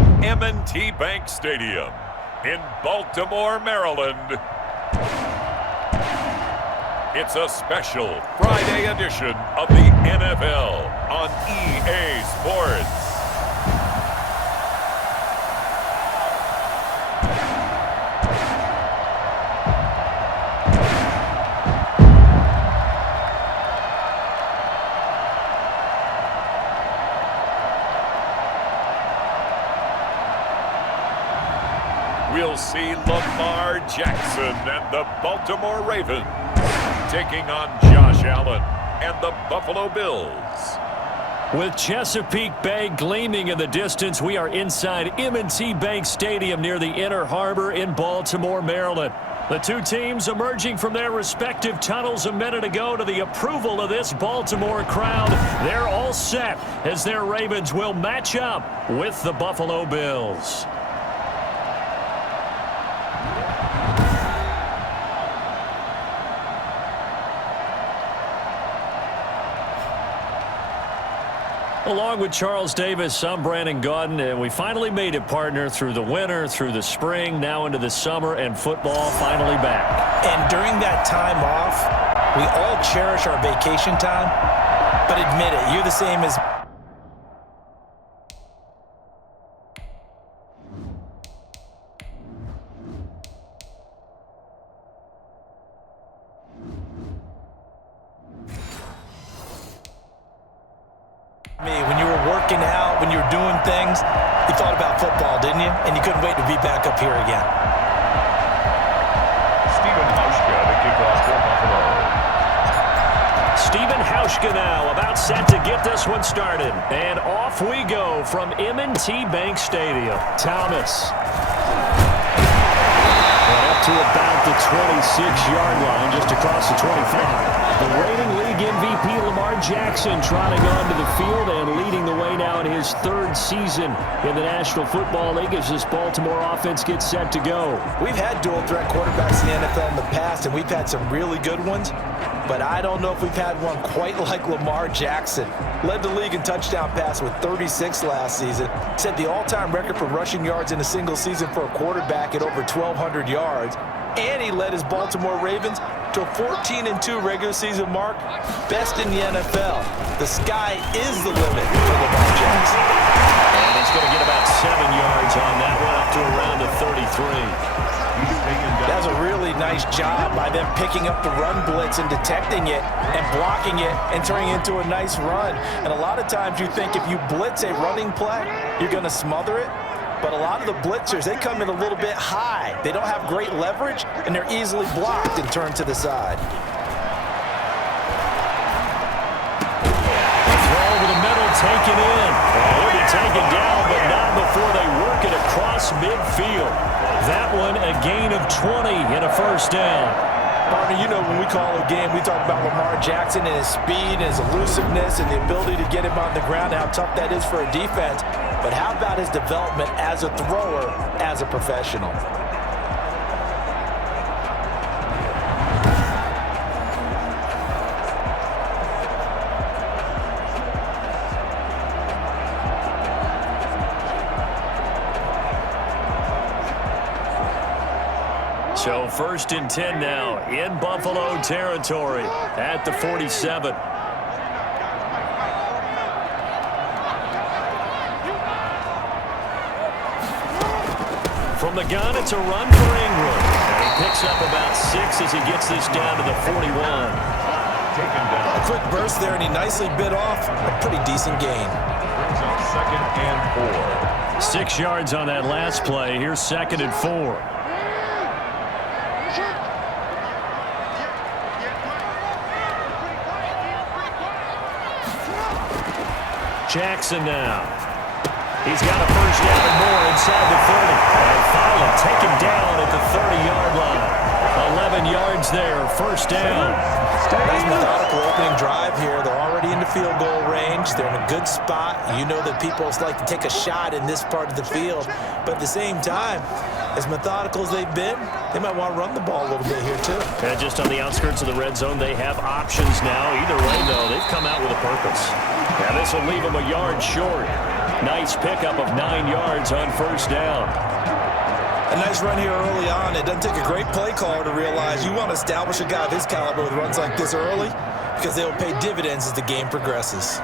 from M&T Bank Stadium in Baltimore, Maryland, it's a special Friday edition of the NFL on EA Sports. We'll see Lamar Jackson and the Baltimore Ravens taking on Josh Allen and the Buffalo Bills. With Chesapeake Bay gleaming in the distance, we are inside M&T Bank Stadium near the Inner Harbor in Baltimore, Maryland. The two teams emerging from their respective tunnels a minute ago to the approval of this Baltimore crowd. They're all set as their Ravens will match up with the Buffalo Bills. Along with Charles Davis, I'm Brandon Gaudin, and we finally made it, partner, through the winter, through the spring, now into the summer, and football finally back. And during that time off, we all cherish our vacation time, but admit it, you're the same as me. When you were working out, when you were doing things, you thought about football, didn't you? And you couldn't wait to be back up here again. Stephen Hauschka to kick off for Buffalo. Stephen Hauschka now about set to get this one started. And off we go from M&T Bank Stadium. Thomas. Up to about the 26-yard line, just across the 25. The reigning league MVP Lamar Jackson trotting onto the field and leading the way now in his third season in the National Football League as this Baltimore offense gets set to go. We've had dual-threat quarterbacks in the NFL in the past, and we've had some really good ones, but I don't know if we've had one quite like Lamar Jackson. Led the league in touchdown pass with 36 last season. Set the all-time record for rushing yards in a single season for a quarterback at over 1,200 yards. And he led his Baltimore Ravens to a 14-2 regular season mark, best in the NFL. The sky is the limit for Lamar Jackson. And he's going to get about 7 yards on that one, up to around the 33. That was a really nice job by them picking up the run blitz and detecting it and blocking it and turning it into a nice run. And a lot of times you think if you blitz a running play, you're going to smother it. But a lot of the blitzers, they come in a little bit high. They don't have great leverage, and they're easily blocked and turned to the side. The throw over the middle, taken in. He'll be taken down, but not before they work it across midfield. That one a gain of 20 and a first down. Partner, you know when we call a game, we talk about Lamar Jackson and his speed and his elusiveness and the ability to get him on the ground, how tough that is for a defense. But how about his development as a thrower, as a professional? So 1st and 10 now in Buffalo territory at the 47. From the gun, it's a run for Ingram. And he picks up about 6 as he gets this down to the 41. Taken down. A quick burst there, and he nicely bit off a pretty decent gain. Brings up 2nd and 4. 6 yards on that last play. Here's 2nd and 4. Jackson now. He's got a first down and more inside the 30. And finally taken down at the 30-yard line. 11 yards there, first down. Nice methodical opening drive here. They're already in the field goal range. They're in a good spot. You know that people like to take a shot in this part of the field. But at the same time, as methodical as they've been, they might want to run the ball a little bit here too. And just on the outskirts of the red zone, they have options now. Either way, though, they've come out with a purpose. Now this will leave them a yard short. Nice pickup of 9 yards on first down. A nice run here early on. It doesn't take a great play caller to realize you want to establish a guy of his caliber with runs like this early because they will pay dividends as the game progresses.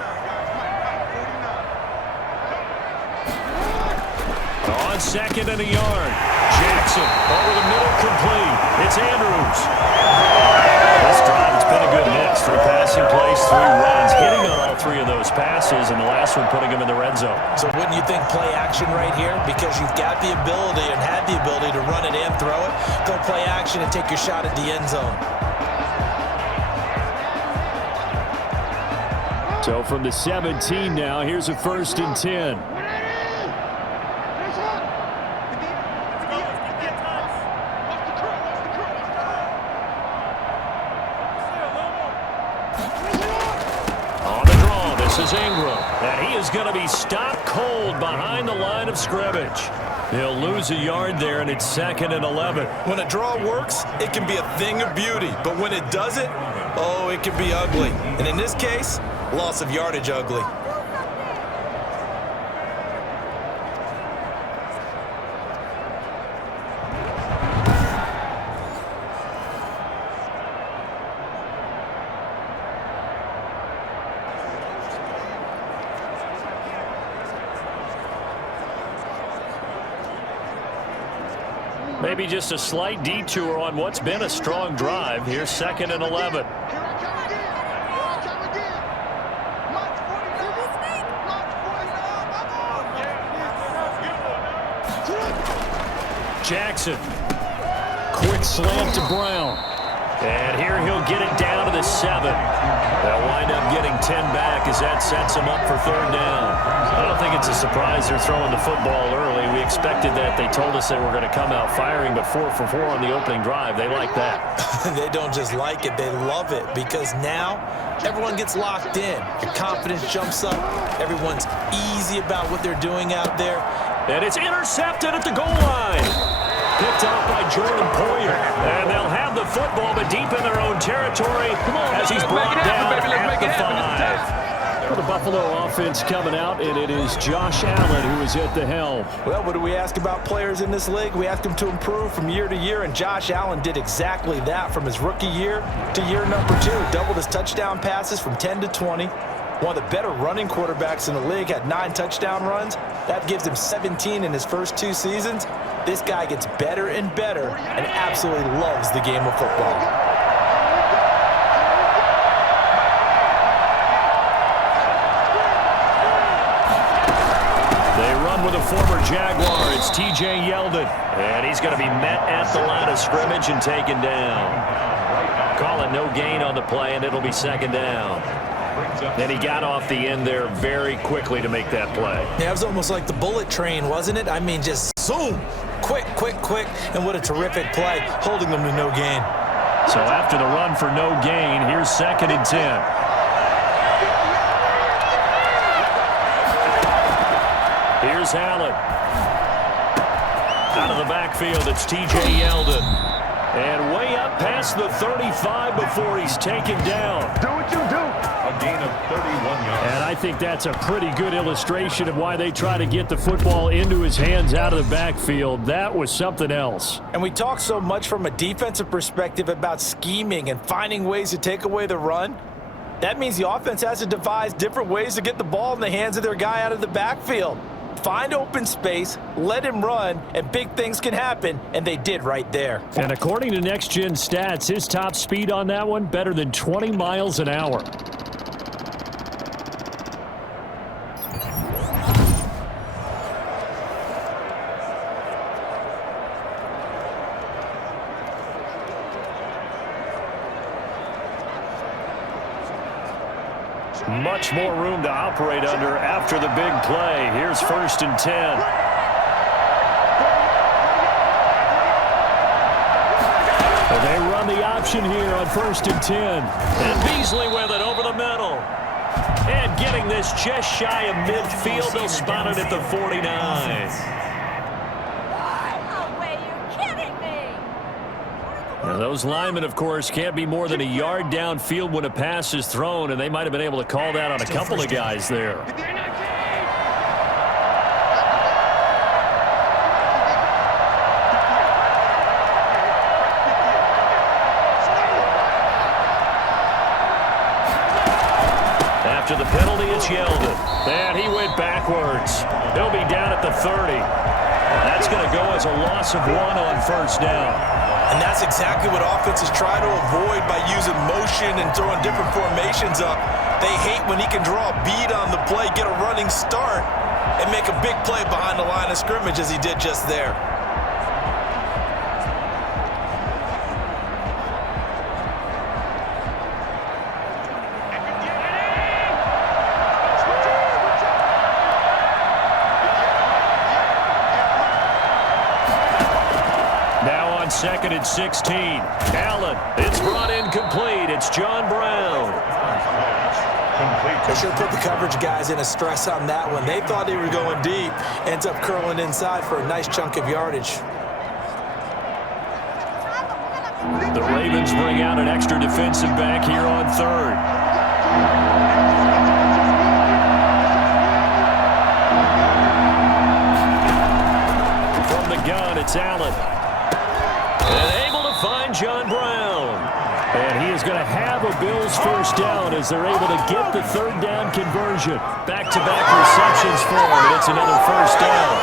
On second and a yard. Jackson over the middle, complete. It's Andrews. This drive, it's been a good mix. 3 passing plays, 3 runs. Hitting on all 3 of those passes, and the last one putting him in the red zone. So wouldn't you think play action right here? Because you've got the ability and had the ability to run it and throw it. Go play action and take your shot at the end zone. So from the 17 now, here's a 1st and 10. And he is going to be stopped cold behind the line of scrimmage. He'll lose a yard there, and it's 2nd and 11. When a draw works, it can be a thing of beauty. But when it doesn't, oh, it can be ugly. And in this case, loss of yardage ugly. Maybe just a slight detour on what's been a strong drive. Here's 2nd and 11. Jackson. Quick slant to Brown. And here he'll get it down to the 7. They'll wind up getting 10 back as that sets them up for 3rd down. I don't think it's a surprise they're throwing the football early. We expected that. They told us they were going to come out firing, but 4 for 4 on the opening drive. They like that. They don't just like it, they love it, because now everyone gets locked in. Your confidence jumps up. Everyone's easy about what they're doing out there. And it's intercepted at the goal line. Picked off by Jordan Poyer. And they'll have the football, but deep in their own territory as he's brought down at the 5. The Buffalo offense coming out, and it is Josh Allen who is at the helm. Well, what do we ask about players in this league? We ask them to improve from year to year, and Josh Allen did exactly that from his rookie year to year number 2. Doubled his touchdown passes from 10 to 20. One of the better running quarterbacks in the league, had 9 touchdown runs. That gives him 17 in his first 2 seasons. This guy gets better and better and absolutely loves the game of football. With a former Jaguar, it's T.J. Yeldon. And he's going to be met at the line of scrimmage and taken down. Call it no gain on the play, and it'll be 2nd down. And he got off the end there very quickly to make that play. Yeah, it was almost like the bullet train, wasn't it? I mean, just zoom. Quick, quick, quick. And what a terrific play, holding them to no gain. So after the run for no gain, here's 2nd and 10. Here's Allen. Out of the backfield, it's T.J. Yeldon. And way up past the 35 before he's taken down. Do what you do. A gain of 31 yards. And I think that's a pretty good illustration of why they try to get the football into his hands out of the backfield. That was something else. And we talk so much from a defensive perspective about scheming and finding ways to take away the run. That means the offense has to devise different ways to get the ball in the hands of their guy out of the backfield. Find open space, let him run, and big things can happen, and they did right there. And according to Next Gen Stats, his top speed on that one, better than 20 miles an hour. Much more room to operate under after the big play. Here's 1st and 10. Well, they run the option here on 1st and 10. And Beasley with it over the middle. And getting this just shy of midfield. They'll spot it at the 49. Now, those linemen, of course, can't be more than a yard downfield when a pass is thrown, and they might have been able to call that on a couple of guys there. of the penalty, it's Yeldon. And he went backwards. He'll be down at the 30. That's going to go as a loss of 1 on first down. And that's exactly what offenses try to avoid by using motion and throwing different formations up. They hate when he can draw a bead on the play, get a running start, and make a big play behind the line of scrimmage as he did just there. Second and 16. Allen, it's brought in complete. It's John Brown. They sure put the coverage guys in a stress on that one. They thought they were going deep. Ends up curling inside for a nice chunk of yardage. The Ravens bring out an extra defensive back here on third. From the gun, it's Allen. And able to find John Brown. And he is going to have a Bills first down as they're able to get the third down conversion. Back-to-back receptions for him, and it's another first down.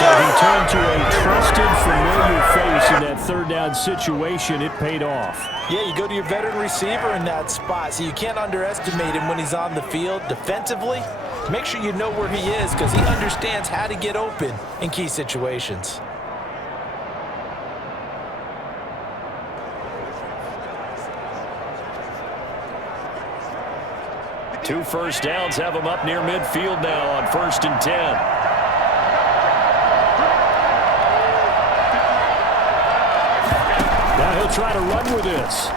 So he turned to a trusted, familiar face in that third down situation. It paid off. Yeah, you go to your veteran receiver in that spot, so you can't underestimate him when he's on the field defensively. Make sure you know where he is because he understands how to get open in key situations. Two first downs have him up near midfield now on 1st and 10. Now he'll try to run with this.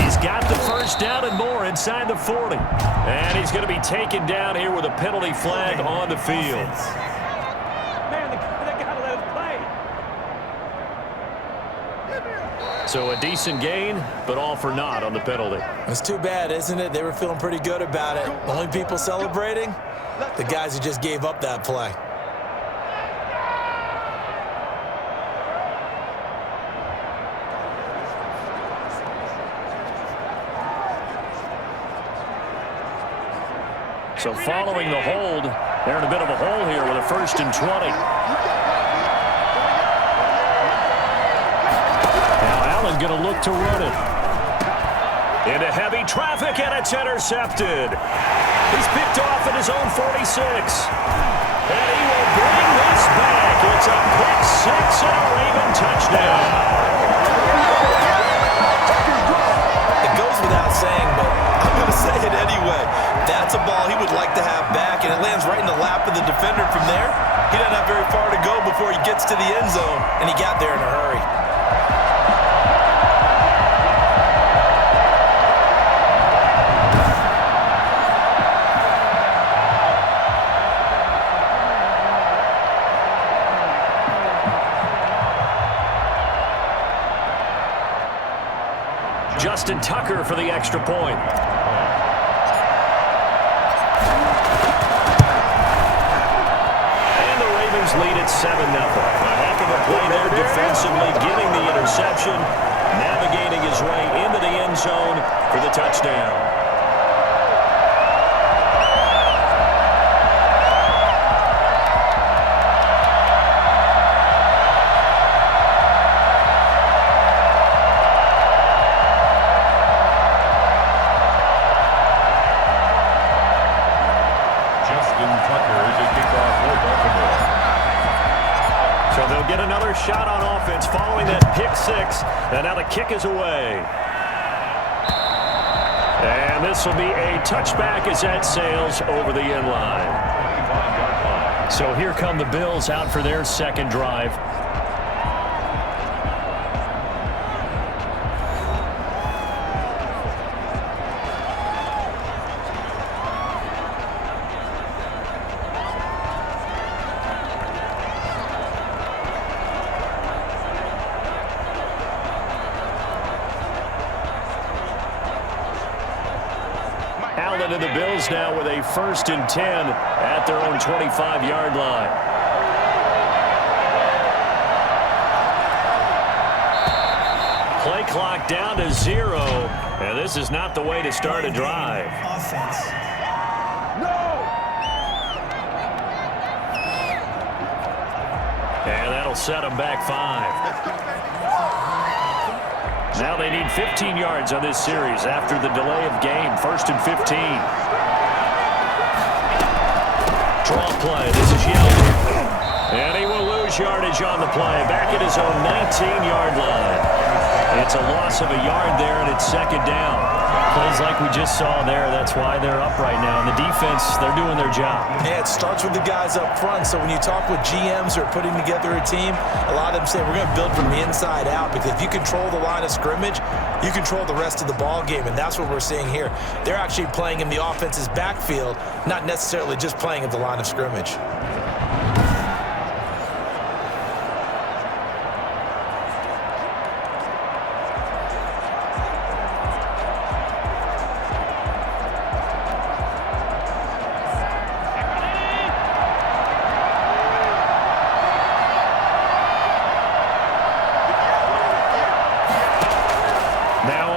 He's got the first down and more inside the 40. And he's going to be taken down here with a penalty flag on the field. So a decent gain, but all for naught on the penalty. It's too bad, isn't it? They were feeling pretty good about it. Only people celebrating? The guys who just gave up that play. So following the hold, they're in a bit of a hole here with a 1st and 20. Going to look to run it. Into heavy traffic, and it's intercepted. He's picked off at his own 46. And he will bring this back. It's a quick 6 and a Raven touchdown. It goes without saying, but I'm going to say it anyway. That's a ball he would like to have back, and it lands right in the lap of the defender from there. He doesn't have very far to go before he gets to the end zone, and he got there in a hurry. Justin Tucker for the extra point. And the Ravens lead at 7-0. A heck of a play there defensively, getting the interception, navigating his way into the end zone for the touchdown. Shot on offense following that pick 6, and now the kick is away. And this will be a touchback as that sails over the end line. So here come the Bills out for their second drive. And the Bills now with a 1st and 10 at their own 25-yard line. play clock down to 0, and this is not the way to start a drive. Offense. And that'll set them back 5. Now they need 15 yards on this series after the delay of game. 1st and 15. Draw play. This is Yeldon. And he will lose yardage on the play. Back at his own 19-yard line. It's a loss of a yard there, and it's 2nd down. Plays like we just saw there. That's why they're up right now. And the defense, they're doing their job. Yeah, it starts with the guys up front. So when you talk with GMs who are putting together a team, a lot of them say we're going to build from the inside out, because if you control the line of scrimmage, you control the rest of the ball game, and that's what we're seeing here. They're actually playing in the offense's backfield, not necessarily just playing at the line of scrimmage.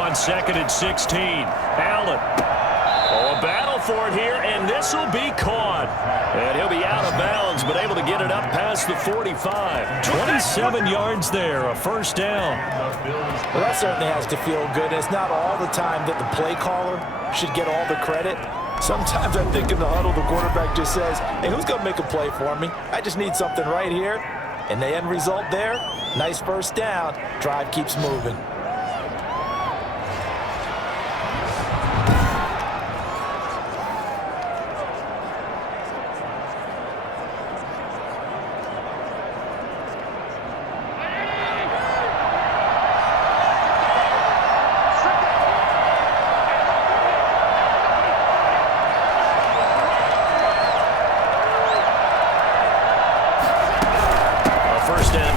On 2nd and 16. Allen. Oh, a battle for it here, and this will be caught. And he'll be out of bounds, but able to get it up past the 45. 27 yards there, a 1st down. Well, that certainly has to feel good. It's not all the time that the play caller should get all the credit. Sometimes I think in the huddle, the quarterback just says, hey, who's going to make a play for me? I just need something right here. And the end result there, nice 1st down. Drive keeps moving.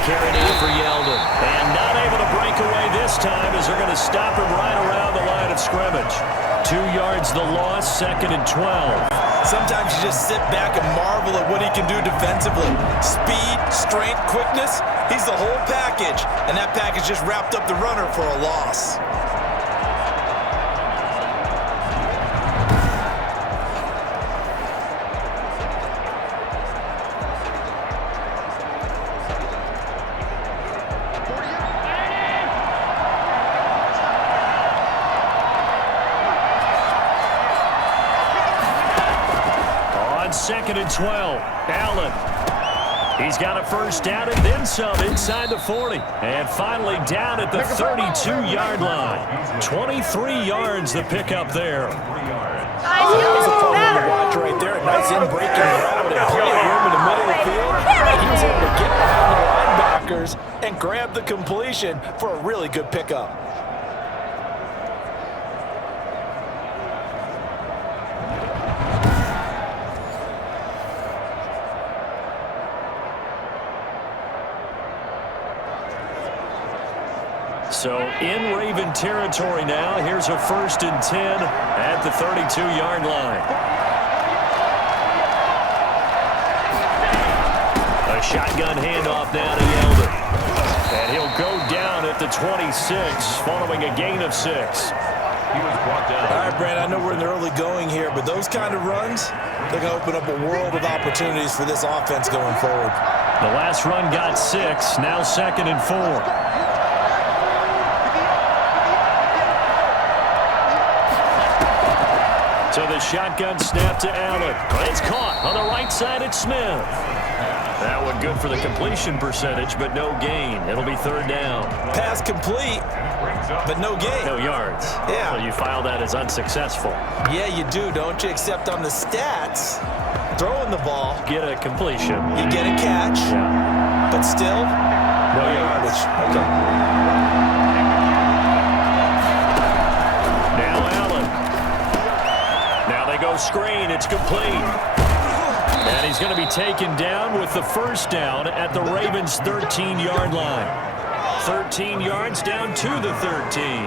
Carried in for Yeldon. And not able to break away this time, as they're going to stop him right around the line of scrimmage. 2 yards the loss, 2nd and 12. Sometimes you just sit back and marvel at what he can do defensively. Speed, strength, quickness, he's the whole package. And that package just wrapped up the runner for a loss. On 2nd and 12, Allen. He's got a 1st down and then some inside the 40. And finally down at the 32-yard line. 23 yards the pickup there. That was a fun one to watch right there. A nice in-breaking route and plenty of room in the middle of the field. And he was able to get behind the linebackers and grab the completion for a really good pickup. So in Raven territory now. Here's a 1st and 10 at the 32-yard line. A shotgun handoff now to Yeldon. And he'll go down at the 26 following a gain of 6. He was brought down. All right, Brand, I know we're in the early going here, but those kind of runs, they're going to open up a world of opportunities for this offense going forward. The last run got 6, now 2nd and 4. So the shotgun snap to Allen. It's caught on the right side at Smith. That one good for the completion percentage, but no gain. It'll be 3rd down. Pass complete, but no gain. No yards. Yeah. So you file that as unsuccessful. Yeah, you do, don't you? Except on the stats, throwing the ball, Get a completion. you get a catch, Yeah. but still, No yards. Okay. Now Allen. Now they go screen. It's complete. And he's going to be taken down with the 1st down at the Ravens' 13-yard line. 13 yards down to the 13.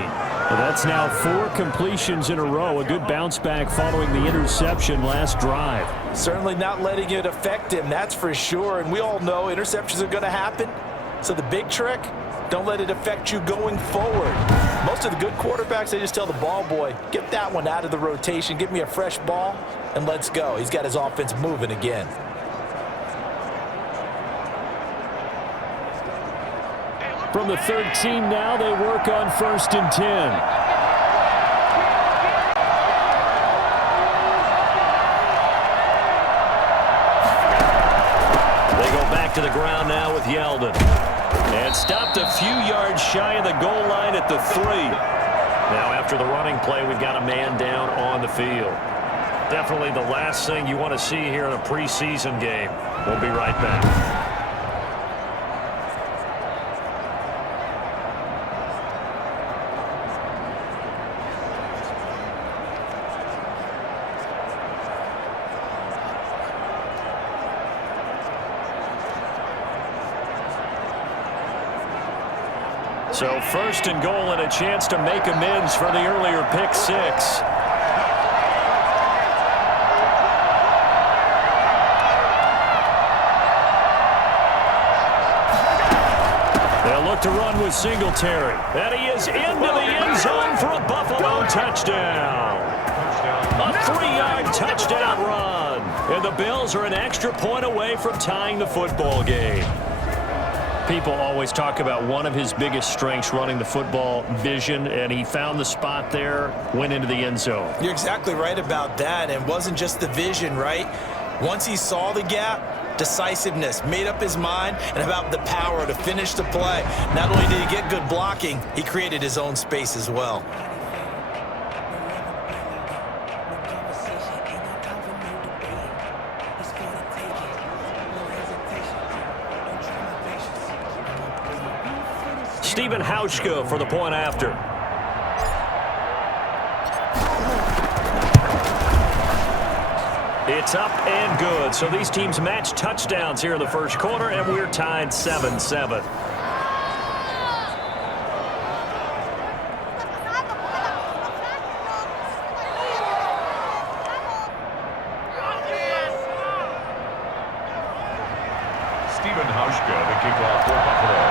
Well, that's now 4 completions in a row. A good bounce back following the interception last drive. Certainly not letting it affect him, that's for sure. And we all know interceptions are going to happen. So the big trick, Don't let it affect you going forward. Most of the good quarterbacks, they just tell the ball boy, get that one out of the rotation, give me a fresh ball, and let's go. He's got his offense moving again. From the 13 now, they work on 1st and 10. To the ground now with Yeldon. And stopped a few yards shy of the goal line at the 3. Now after the running play, we've got a man down on the field. Definitely the last thing you want to see here in a preseason game. We'll be right back. So 1st and goal and a chance to make amends for the earlier pick 6. They'll look to run with Singletary. And he is into the end zone for a Buffalo touchdown. A 3-yard touchdown run. And the Bills are an extra point away from tying the football game. People always talk about one of his biggest strengths, running the football, vision, and he found the spot there, went into the end zone. You're exactly right about that. And it wasn't just the vision, right? Once he saw the gap, decisiveness, made up his mind, and about the power to finish the play. Not only did he get good blocking, he created his own space as well. Stephen Hauschka for the point after. It's up and good. So these teams match touchdowns here in the first quarter, and we're tied 7-7. Stephen Hauschka, the kickoff for Buffalo.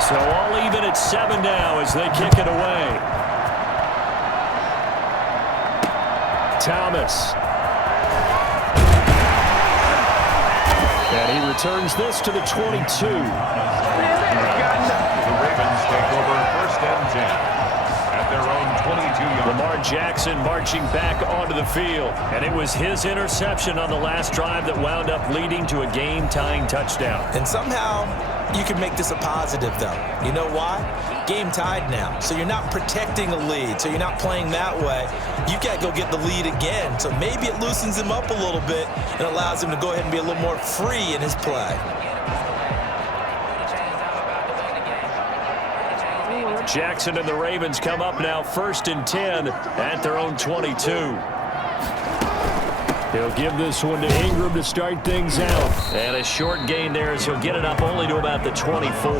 So all even at 7 now as they kick it away. Thomas. And he returns this to the 22. The Ravens take over 1st and 10. At their own 22-yard. Lamar Jackson marching back onto the field. And it was his interception on the last drive that wound up leading to a game-tying touchdown. And somehow you can make this a positive, though. You know why? Game tied now. So you're not protecting a lead. So you're not playing that way. You got to go get the lead again. So maybe it loosens him up a little bit and allows him to go ahead and be a little more free in his play. Jackson and the Ravens come up now 1st and 10 at their own 22. He'll give this one to Ingram to start things out. And a short gain there as he'll get it up only to about the 24.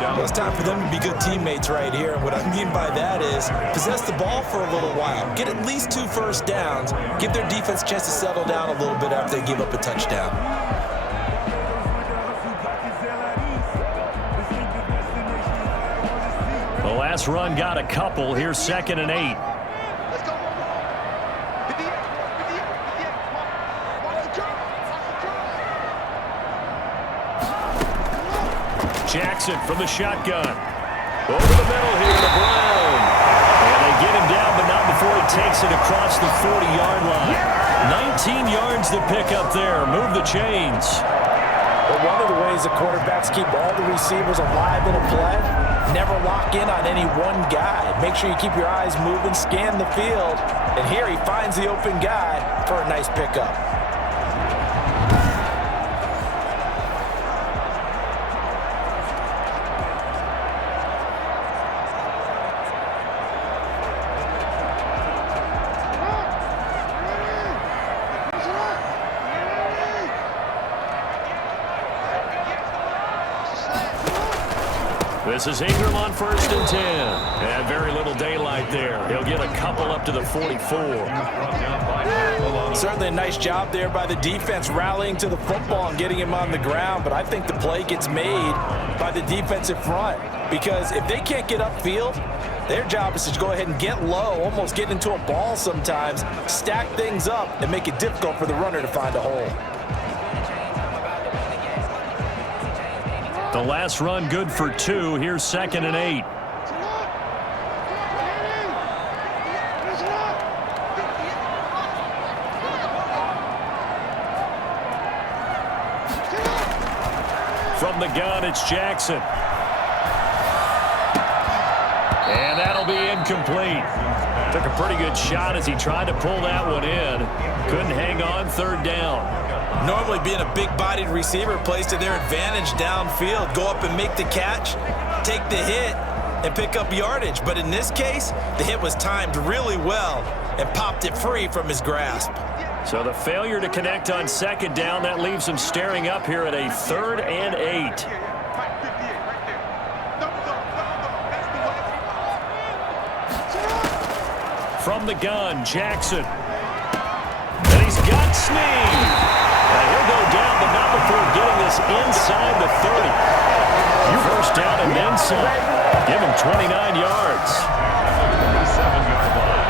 Well, it's time for them to be good teammates right here. And what I mean by that is possess the ball for a little while. Get at least 2 first downs. Give their defense a chance to settle down a little bit after they give up a touchdown. The last run got a couple. Here's 2nd and 8. Jackson from the shotgun. Over the middle here to Brown. And they get him down, but not before he takes it across the 40-yard line. 19 yards to pick up there. Move the chains. But one of the ways the quarterbacks keep all the receivers alive in a play, never lock in on any one guy. Make sure you keep your eyes moving, scan the field. And here he finds the open guy for a nice pickup. This is Ingram on 1st and 10. And very little daylight there. He'll get a couple up to the 44. Certainly a nice job there by the defense rallying to the football and getting him on the ground, but I think the play gets made by the defensive front because if they can't get upfield, their job is to go ahead and get low, almost get into a ball sometimes, stack things up, and make it difficult for the runner to find a hole. The last run good for 2. Here's 2nd and 8. From the gun, it's Jackson. And that'll be incomplete. Took a pretty good shot as he tried to pull that one in. Couldn't hang on. 3rd down. Normally being a big-bodied receiver plays to their advantage downfield. Go up and make the catch, take the hit, and pick up yardage. But in this case, the hit was timed really well and popped it free from his grasp. So the failure to connect on 2nd down, that leaves him staring up here at a 3rd and 8. From the gun, Jackson. And he's got Snead. And he'll go down, but not before getting this inside the 30. 1st down and then some. Give him 29 yards. 7-yard line.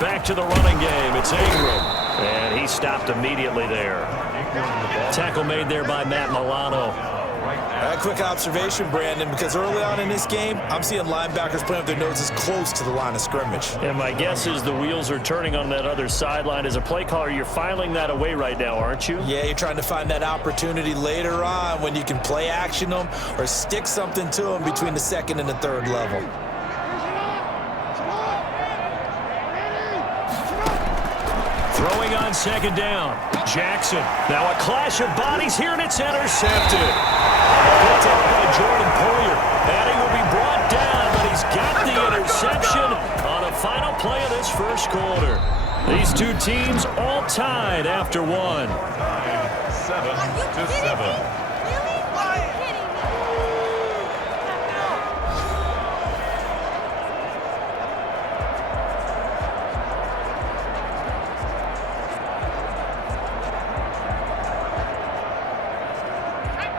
Back to the running game. It's Ingram. And he stopped immediately there. Tackle made there by Matt Milano. A quick observation, Brandon, because early on in this game, I'm seeing linebackers playing with their noses close to the line of scrimmage. And my guess is the wheels are turning on that other sideline. As a play caller, you're filing that away right now, aren't you? Yeah, you're trying to find that opportunity later on when you can play action them or stick something to them between the 2nd and the 3rd level. Throwing on 2nd down. Jackson. Now a clash of bodies here, and it's intercepted. Picked up by Jordan Poyer. And he will be brought down, but he's got the interception on a final play of this 1st quarter. These two teams all tied after 1. 7-7.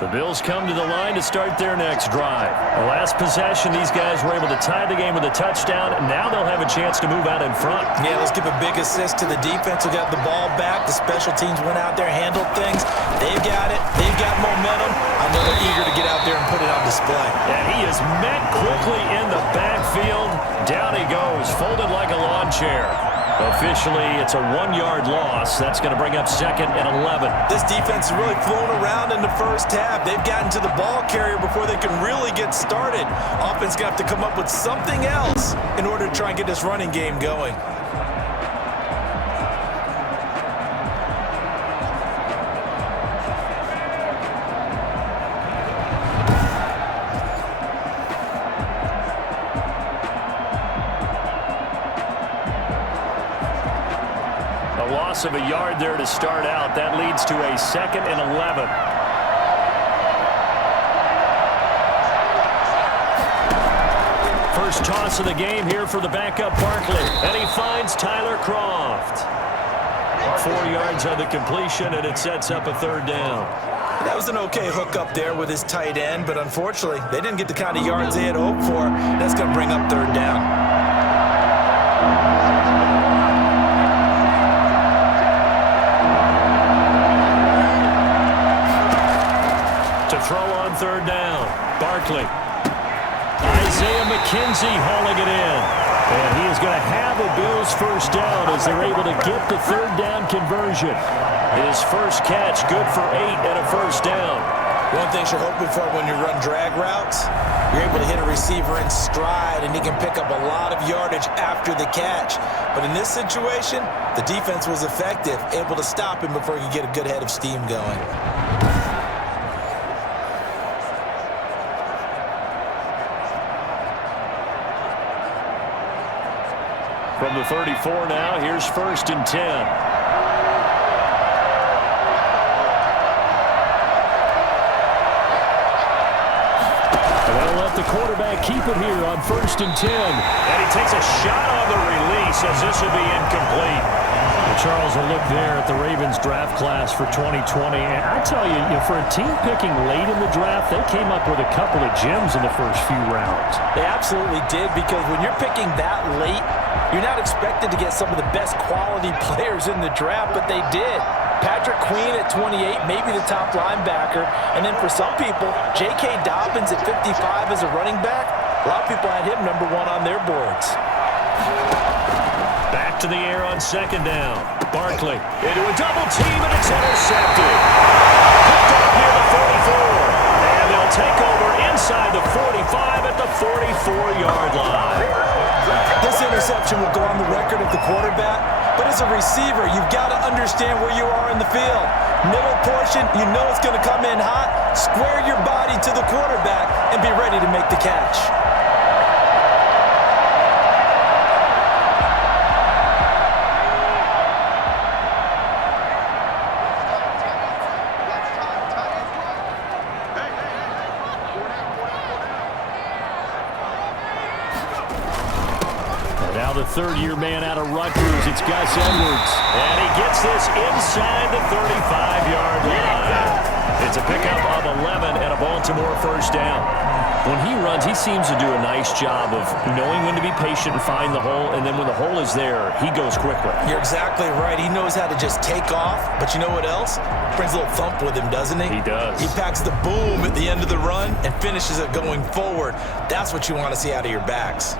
The Bills come to the line to start their next drive. The last possession, these guys were able to tie the game with a touchdown, and now they'll have a chance to move out in front. Yeah, let's give a big assist to the defense who got the ball back. The special teams went out there, handled things. They've got it. They've got momentum. I know they're eager to get out there and put it on display. And he is met quickly in the backfield. Down he goes, folded like a lawn chair. Officially, it's a 1-yard loss. That's going to bring up 2nd and 11. This defense has really flown around in the 1st half. They've gotten to the ball carrier before they can really get started. Offense going to have to come up with something else in order to try and get this running game going. Loss of a yard there to start out. That leads to a 2nd and 11. First toss of the game here for the backup Barkley. And he finds Tyler Croft. 4 yards on the completion, and it sets up a 3rd down. That was an okay hook up there with his tight end, but unfortunately, they didn't get the kind of yards they had hoped for. That's going to bring up 3rd down. Throw on 3rd down. Barkley. Isaiah McKenzie hauling it in. And he is going to have a Bills first down as they're able to get the third down conversion. His first catch, good for 8 and a first down. One thing you're hoping for when you run drag routes, you're able to hit a receiver in stride, and he can pick up a lot of yardage after the catch. But in this situation, the defense was effective, able to stop him before he could get a good head of steam going. From the 34 now, here's 1st and 10. They'll let the quarterback keep it here on 1st and 10. And he takes a shot on the release as this will be incomplete. Charles, a look there at the Ravens draft class for 2020. And I tell you, for a team picking late in the draft, they came up with a couple of gems in the first few rounds. They absolutely did, because when you're picking that late, you're not expected to get some of the best quality players in the draft, but they did. Patrick Queen at 28, maybe the top linebacker. And then for some people, J.K. Dobbins at 55 as a running back. A lot of people had him number 1 on their boards. Back to the air on 2nd down. Barkley into a double team, and it's intercepted. Picked up near the 44. And they'll take over inside the 45 at the 44-yard line. This interception will go on the record of the quarterback, but as a receiver, you've got to understand where you are in the field. Middle portion, you know it's going to come in hot. Square your body to the quarterback and be ready to make the catch. The third-year man out of Rutgers, it's Gus Edwards. And he gets this inside the 35-yard line. It's a pickup of 11 and a Baltimore first down. When he runs, he seems to do a nice job of knowing when to be patient and find the hole, and then when the hole is there, he goes quickly. You're exactly right. He knows how to just take off, but you know what else? Brings a little thump with him, doesn't he? He does. He packs the boom at the end of the run and finishes it going forward. That's what you want to see out of your backs.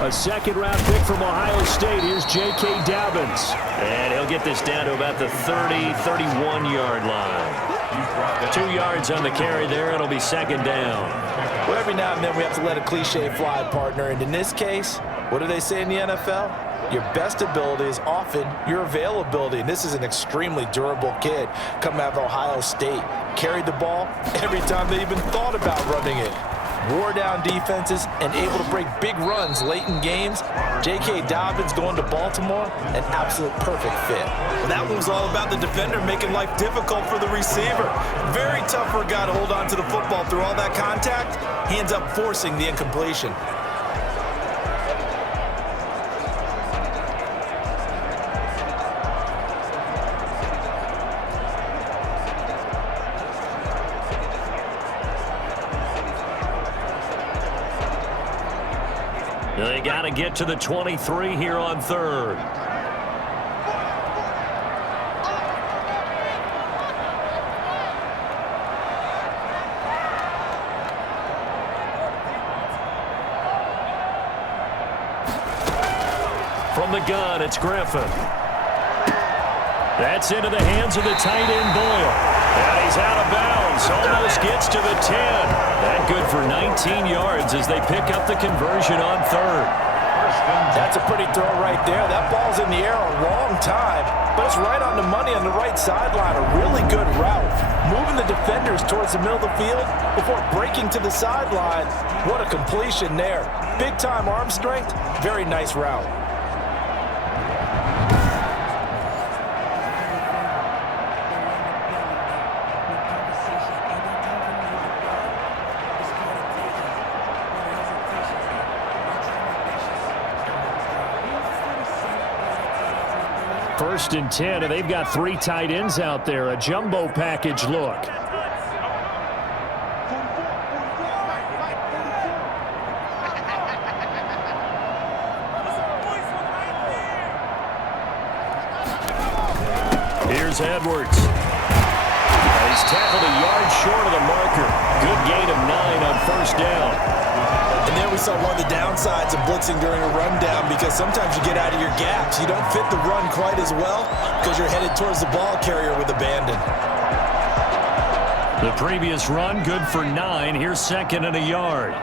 A second-round pick from Ohio State. Here's J.K. Dobbins. And he'll get this down to about the 31-yard line. 2 yards on the carry there. It'll be 2nd down. Well, every now and then we have to let a cliche fly, partner. And in this case, what do they say in the NFL? Your best ability is often your availability. And this is an extremely durable kid coming out of Ohio State. Carried the ball every time they even thought about running it. Wore down defenses and able to break big runs late in games. J.K. Dobbins going to Baltimore, an absolute perfect fit. Well, that one was all about the defender making life difficult for the receiver. Very tough for a guy to hold on to the football through all that contact. He ends up forcing the incompletion. They got to get to the 23 here on 3rd. From the gun, it's Griffin. That's into the hands of the tight end, Boyle. And he's out of bounds. Almost gets to the 10. That good for 19 yards as they pick up the conversion on 3rd. That's a pretty throw right there. That ball's in the air a long time, but it's right on the money on the right sideline. A really good route. Moving the defenders towards the middle of the field before breaking to the sideline. What a completion there. Big-time arm strength. Very nice route. First and 10, and they've got 3 tight ends out there. A jumbo package look. Here's Edwards. He's tackled a yard short of the marker. Good gain of 9 on first down. And there we saw one of the downsides of blitzing during a rundown, because sometimes you get out of your gaps. You don't fit the run quite as well because you're headed towards the ball carrier with abandon. The previous run good for 9. Here's second and a yard.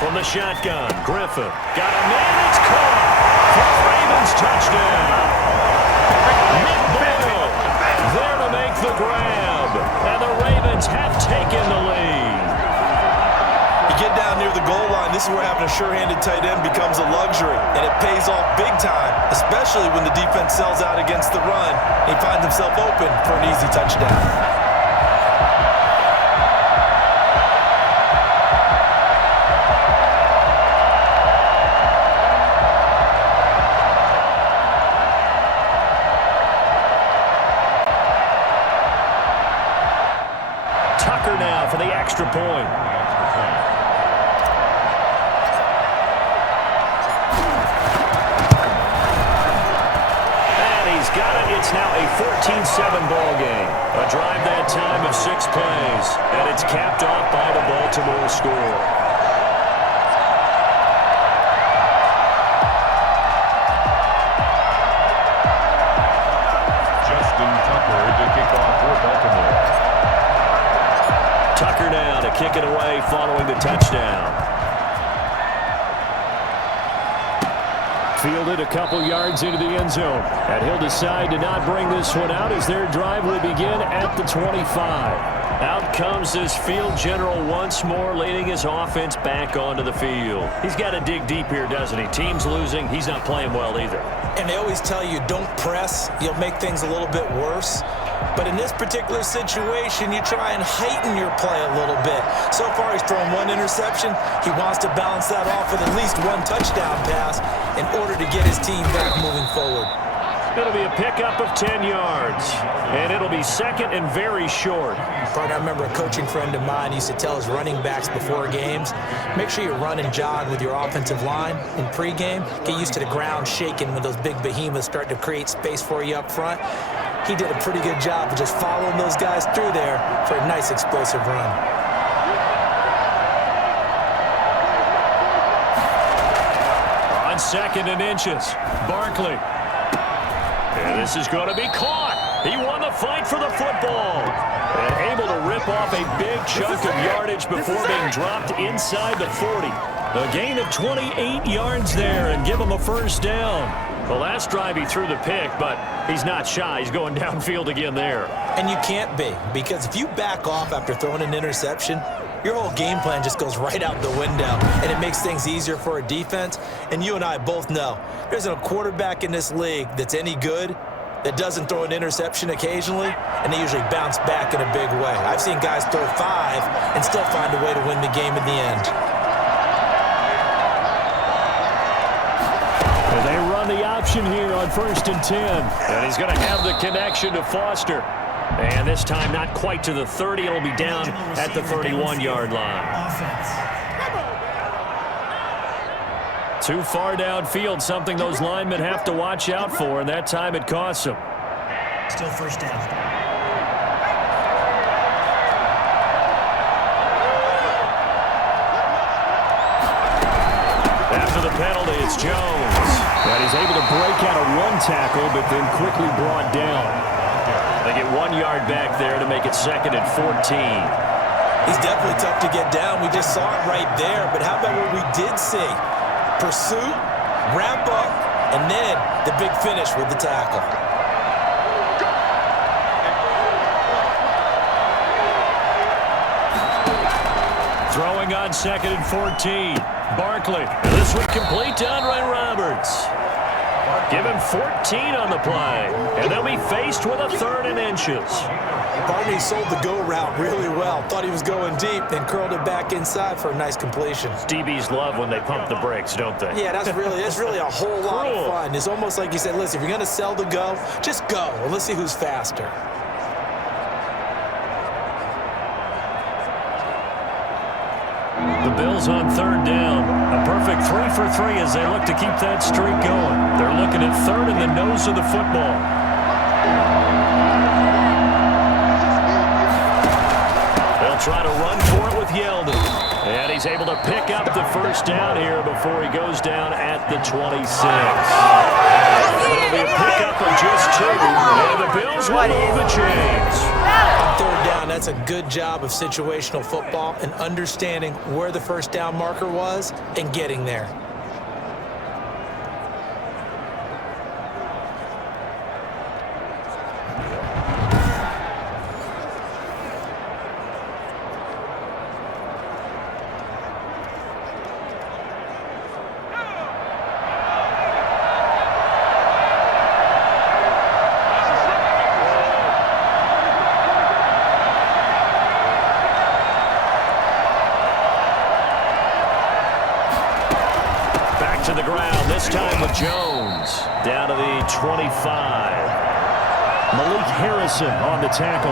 From the shotgun, Griffin got a man. It's caught for the Ravens touchdown. Nick Boyle there to make the grab, and the Ravens have taken the lead. You get down near the goal line, this is where having a sure-handed tight end becomes a luxury, and it pays off big time, especially when the defense sells out against the run. He finds himself open for an easy touchdown. Now for the extra point. And he's got it. It's now a 14-7 ball game. A drive that time of 6 plays. And it's capped off by the Baltimore score. Justin Tucker to kick off for Baltimore. Tucker now to kick it away following the touchdown. Fielded a couple yards into the end zone. And he'll decide to not bring this one out as their drive will begin at the 25. Out comes this field general once more, leading his offense back onto the field. He's got to dig deep here, doesn't he? Team's losing. He's not playing well either. And they always tell you, don't press. You'll make things a little bit worse. But in this particular situation, you try and heighten your play a little bit. So far, he's thrown 1 interception. He wants to balance that off with at least 1 touchdown pass in order to get his team back moving forward. It'll be a pickup of 10 yards. And it'll be second and very short. Partner, I remember a coaching friend of mine used to tell his running backs before games, make sure you run and jog with your offensive line in pregame. Get used to the ground shaking when those big behemoths start to create space for you up front. He did a pretty good job of just following those guys through there for a nice explosive run. On second and inches, Barkley. And this is going to be caught. He won the fight for the football. And able to rip off a big chunk of yardage before being dropped inside the 40. A gain of 28 yards there and give him a first down. The last drive he threw the pick, but he's not shy. He's going downfield again there. And you can't be, because if you back off after throwing an interception, your whole game plan just goes right out the window, and it makes things easier for a defense. And you and I both know there isn't a quarterback in this league that's any good that doesn't throw an interception occasionally, and they usually bounce back in a big way. I've seen guys throw 5 and still find a way to win the game in the end. And they run the option here on 1st and 10. And he's going to have the connection to Foster. And this time not quite to the 30. It'll be down at the 31-yard line. Too far downfield, something those linemen have to watch out for, and that time it costs them. Still first down. After the penalty, it's Jones. And he's able to break out of 1 tackle, but then quickly brought down. They get 1 yard back there to make it second and 14. He's definitely tough to get down. We just saw it right there. But how about what we did see? Pursuit, wrap up, and then the big finish with the tackle. Throwing on second and 14. Barkley. This one complete to Andre Roberts. Give him 14 on the play, and they'll be faced with a 3rd and inches. Barney sold the go route really well. Thought he was going deep, then curled it back inside for a nice completion. DBs love when they pump the brakes, don't they? Yeah, that's really a whole lot of fun. It's almost like you said, listen, if you're going to sell the go, just go. Well, let's see who's faster. The Bills on 3rd down. A perfect 3 for 3 as they look to keep that streak going. They're looking at 3rd in the nose of the football. They'll try to run for it with Yeldon. And he's able to pick up the 1st down here before he goes down at the 26. It'll be a pickup of just 2. And the Bills will move the chains. On 3rd down, that's a good job of situational football and understanding where the 1st down marker was and getting there. To the ground, this time with Jones. Down to the 25. Malik Harrison on the tackle.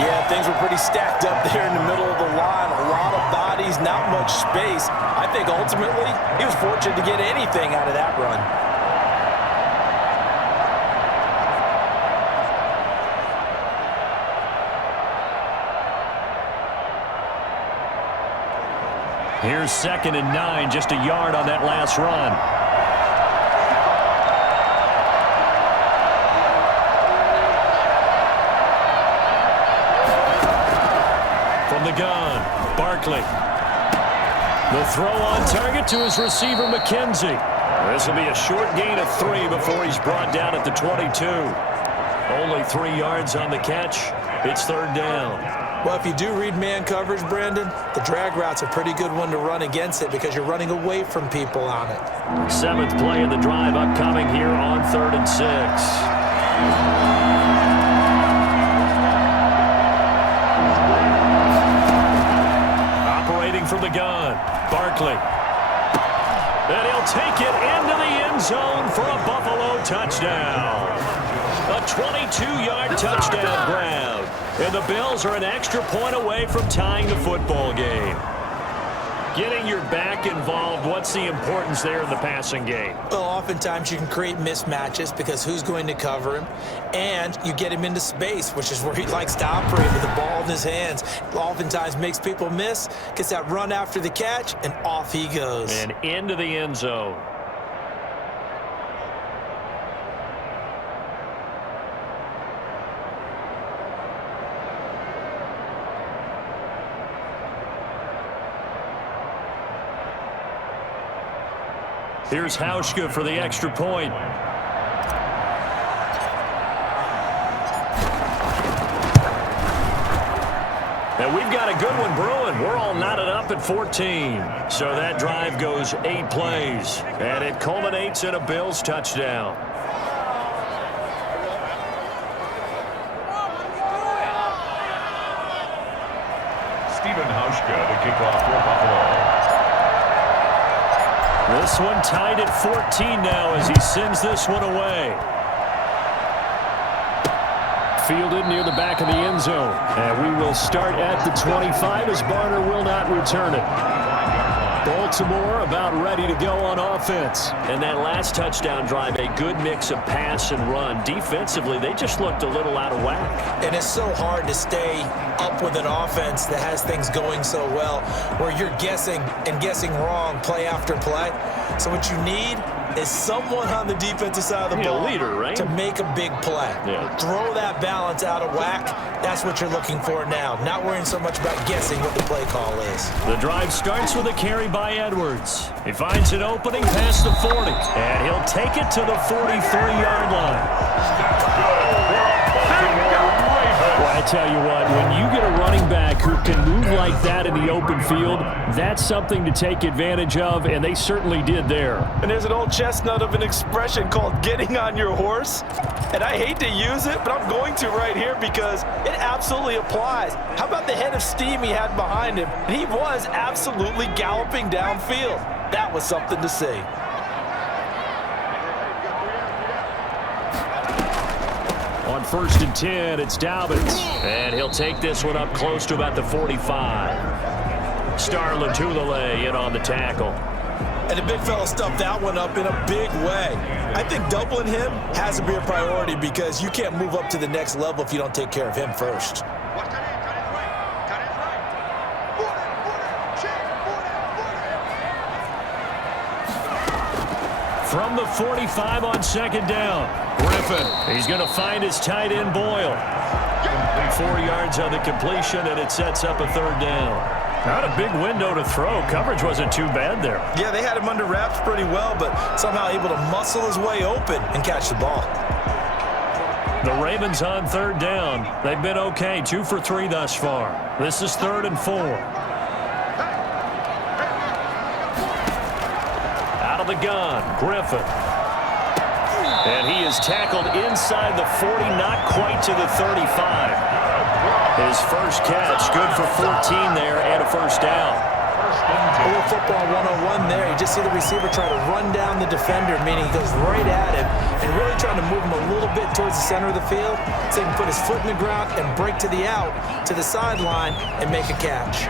Yeah, things were pretty stacked up there in the middle of the line. A lot of bodies, not much space. I think ultimately he was fortunate to get anything out of that run. Here's 2nd and 9, just a yard on that last run. From the gun, Barkley. The throw on target to his receiver, McKenzie. This will be a short gain of 3 before he's brought down at the 22. Only 3 yards on the catch. It's 3rd down. Well, if you do read man coverage, Brandon, the drag route's a pretty good one to run against it because you're running away from people on it. 7th play of the drive upcoming here on 3rd and 6. Operating from the gun, Barkley. And he'll take it into the end zone for a Buffalo touchdown. A 22-yard touchdown grab. And the Bills are an extra point away from tying the football game. Getting your back involved, what's the importance there in the passing game? Well, oftentimes you can create mismatches because who's going to cover him? And you get him into space, which is where he likes to operate with the ball in his hands. Oftentimes makes people miss, gets that run after the catch, and off he goes. And into the end zone. Here's Hauschka for the extra point. And we've got a good one brewing. We're all knotted up at 14. So that drive goes 8 plays. And it culminates in a Bills touchdown. Stephen Hauschka to kick off for Buffalo. This one tied at 14 now as he sends this one away. Fielded near the back of the end zone. And we will start at the 25 as Barner will not return it. Baltimore about ready to go on offense. And that last touchdown drive, a good mix of pass and run. Defensively, they just looked a little out of whack. And it's so hard to stay up with an offense that has things going so well, where you're guessing and guessing wrong play after play. So what you need is someone on the defensive side of the ball leader, right? to make a big play. Yeah. Throw that balance out of whack. That's what you're looking for now. Not worrying so much about guessing what the play call is. The drive starts with a carry by Edwards. He finds an opening past the 40, and he'll take it to the 43-yard line. Baltimore Ravens. Well, tell you what, when you get a running back who can move like that in the open field, that's something to take advantage of, and they certainly did there. And there's an old chestnut of an expression called getting on your horse. And I hate to use it, but I'm going to right here because it absolutely applies. How about the head of steam he had behind him? He was absolutely galloping downfield. That was something to see. On 1st and 10, it's Dobbins. And he'll take this one up close to about the 45. Starlin Tulele in on the tackle. And the big fella stuffed that one up in a big way. I think doubling him has to be a priority because you can't move up to the next level if you don't take care of him first. From the 45 on 2nd down. Griffin, he's going to find his tight end Boyle. 4 yards on the completion, and it sets up a 3rd down. Not a big window to throw. Coverage wasn't too bad there. Yeah, they had him under wraps pretty well, but somehow able to muscle his way open and catch the ball. The Ravens on 3rd down. They've been okay, 2 for 3 thus far. This is 3rd and 4. Out of the gun, Griffin. And he is tackled inside the 40, not quite to the 35. His first catch, good for 14 there and a 1st down. A little football 101 there. You just see the receiver try to run down the defender, meaning he goes right at him and really trying to move him a little bit towards the center of the field so he can put his foot in the ground and break to the out, to the sideline, and make a catch.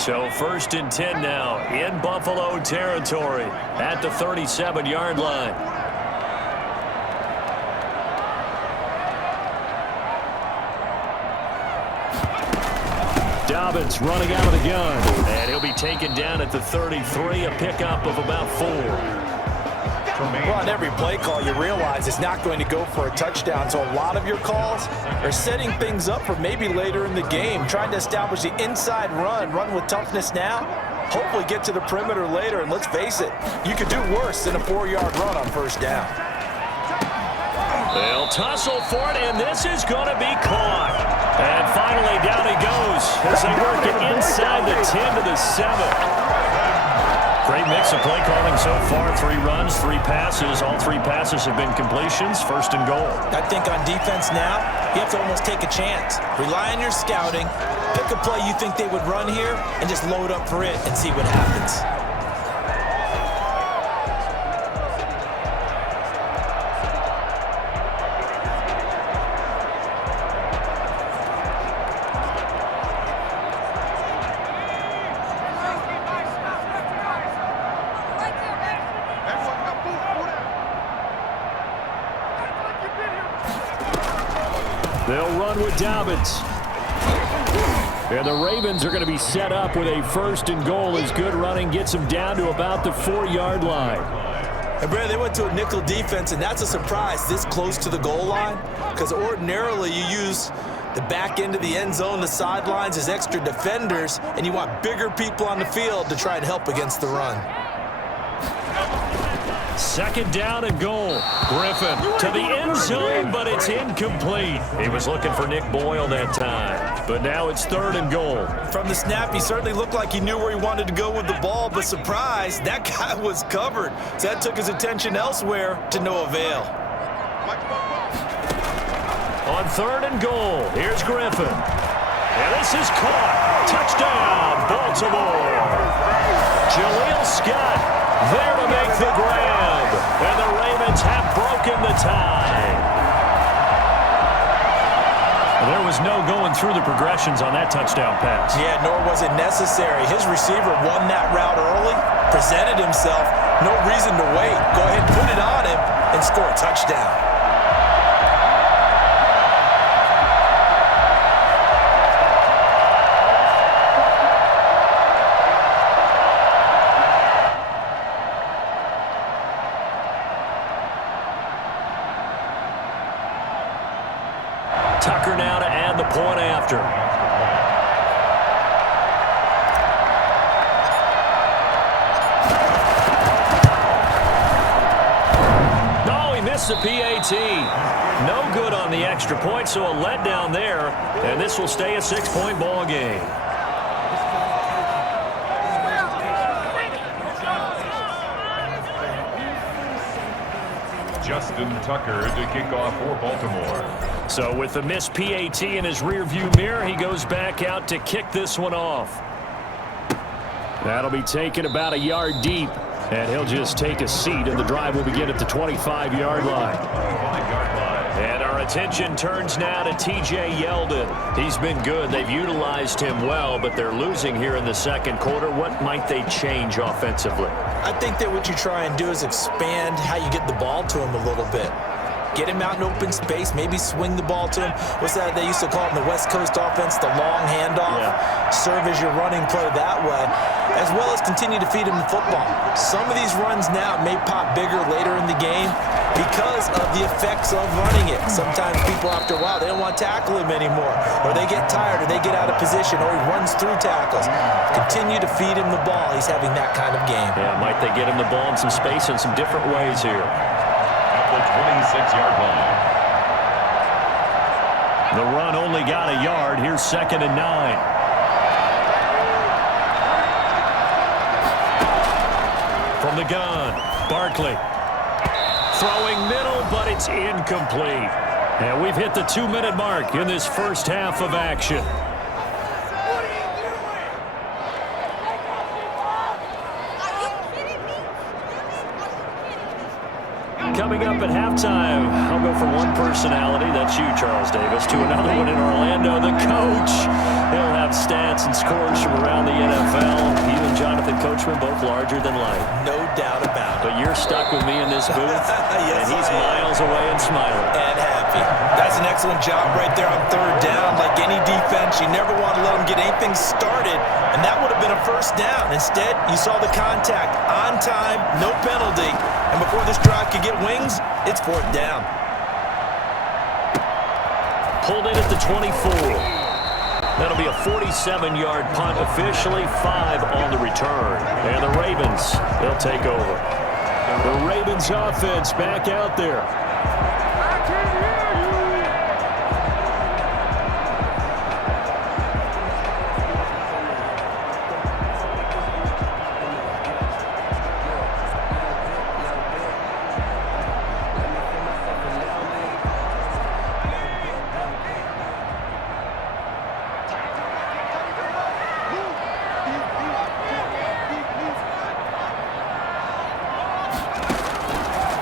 So 1st and 10 now in Buffalo territory at the 37-yard line. Dobbins running out of the gun, and he'll be taken down at the 33, a pickup of about 4. Well, on every play call, you realize it's not going to go for a touchdown. So a lot of your calls are setting things up for maybe later in the game, trying to establish the inside run with toughness now, hopefully get to the perimeter later. And let's face it, you could do worse than a 4-yard run on 1st down. They'll tussle for it, and this is going to be caught. And finally, down he goes as they work it inside the 10 to the 7. Great mix of play calling so far. 3 runs, 3 passes. All 3 passes have been completions. 1st and goal. I think on defense now, you have to almost take a chance. Rely on your scouting. Pick a play you think they would run here and just load up for it and see what happens. They'll run with Dobbins. And the Ravens are going to be set up with a 1st and goal as good running gets them down to about the 4-yard line. And Brad, they went to a nickel defense, and that's a surprise this close to the goal line because ordinarily you use the back end of the end zone, the sidelines as extra defenders, and you want bigger people on the field to try and help against the run. 2nd down and goal. Griffin to the end zone, but it's incomplete. He was looking for Nick Boyle that time, but now it's 3rd and goal. From the snap, he certainly looked like he knew where he wanted to go with the ball, but surprise, that guy was covered. So that took his attention elsewhere to no avail. On 3rd and goal, here's Griffin. And this is caught. Touchdown, Baltimore. Jaleel Scott there to make the grab. And the Ravens have broken the tie. There was no going through the progressions on that touchdown pass. Yeah, nor was it necessary. His receiver won that route early, presented himself, no reason to wait. Go ahead and put it on him and score a touchdown. That's the PAT. No good on the extra point, so a letdown there. And this will stay a 6-point ball game. Justin Tucker to kick off for Baltimore. So with the missed PAT in his rearview mirror, he goes back out to kick this one off. That'll be taken about a yard deep, and he'll just take a seat, and the drive will begin at the 25-yard line. And our attention turns now to T.J. Yeldon. He's been good. They've utilized him well, but they're losing here in the second quarter. What might they change offensively? I think that what you try and do is expand how you get the ball to him a little bit. Get him out in open space, maybe swing the ball to him. What's that they used to call it in the West Coast offense, the long handoff? Yeah. Serve as your running play that way, as well as continue to feed him the football. Some of these runs now may pop bigger later in the game because of the effects of running it. Sometimes people, after a while, they don't want to tackle him anymore, or they get tired, or they get out of position, or he runs through tackles. Continue to feed him the ball. He's having that kind of game. Yeah, might they get him the ball in some space in some different ways here? The 26-yard line. The run only got a yard. Here's 2nd and 9. From the gun, Barkley. Throwing middle, but it's incomplete. And we've hit the 2-minute mark in this first half of action. Coming up at halftime, I'll go from one personality, that's you, Charles Davis, to another one in Orlando, the coach. He'll have stats and scores from around the NFL. You and Jonathan Coachman, both larger than life. No doubt about it. But you're stuck with me in this booth, Yes, and he's miles away and smiling. And happy. That's an excellent job right there on 3rd down. Like any defense, you never want to let them get anything started, and that would have been a first down. Instead, you saw the contact on time, no penalty. And before this drive could get wings, it's 4th down. Pulled in at the 24. That'll be a 47-yard punt, officially 5 on the return. And the Ravens, they'll take over. The Ravens offense back out there.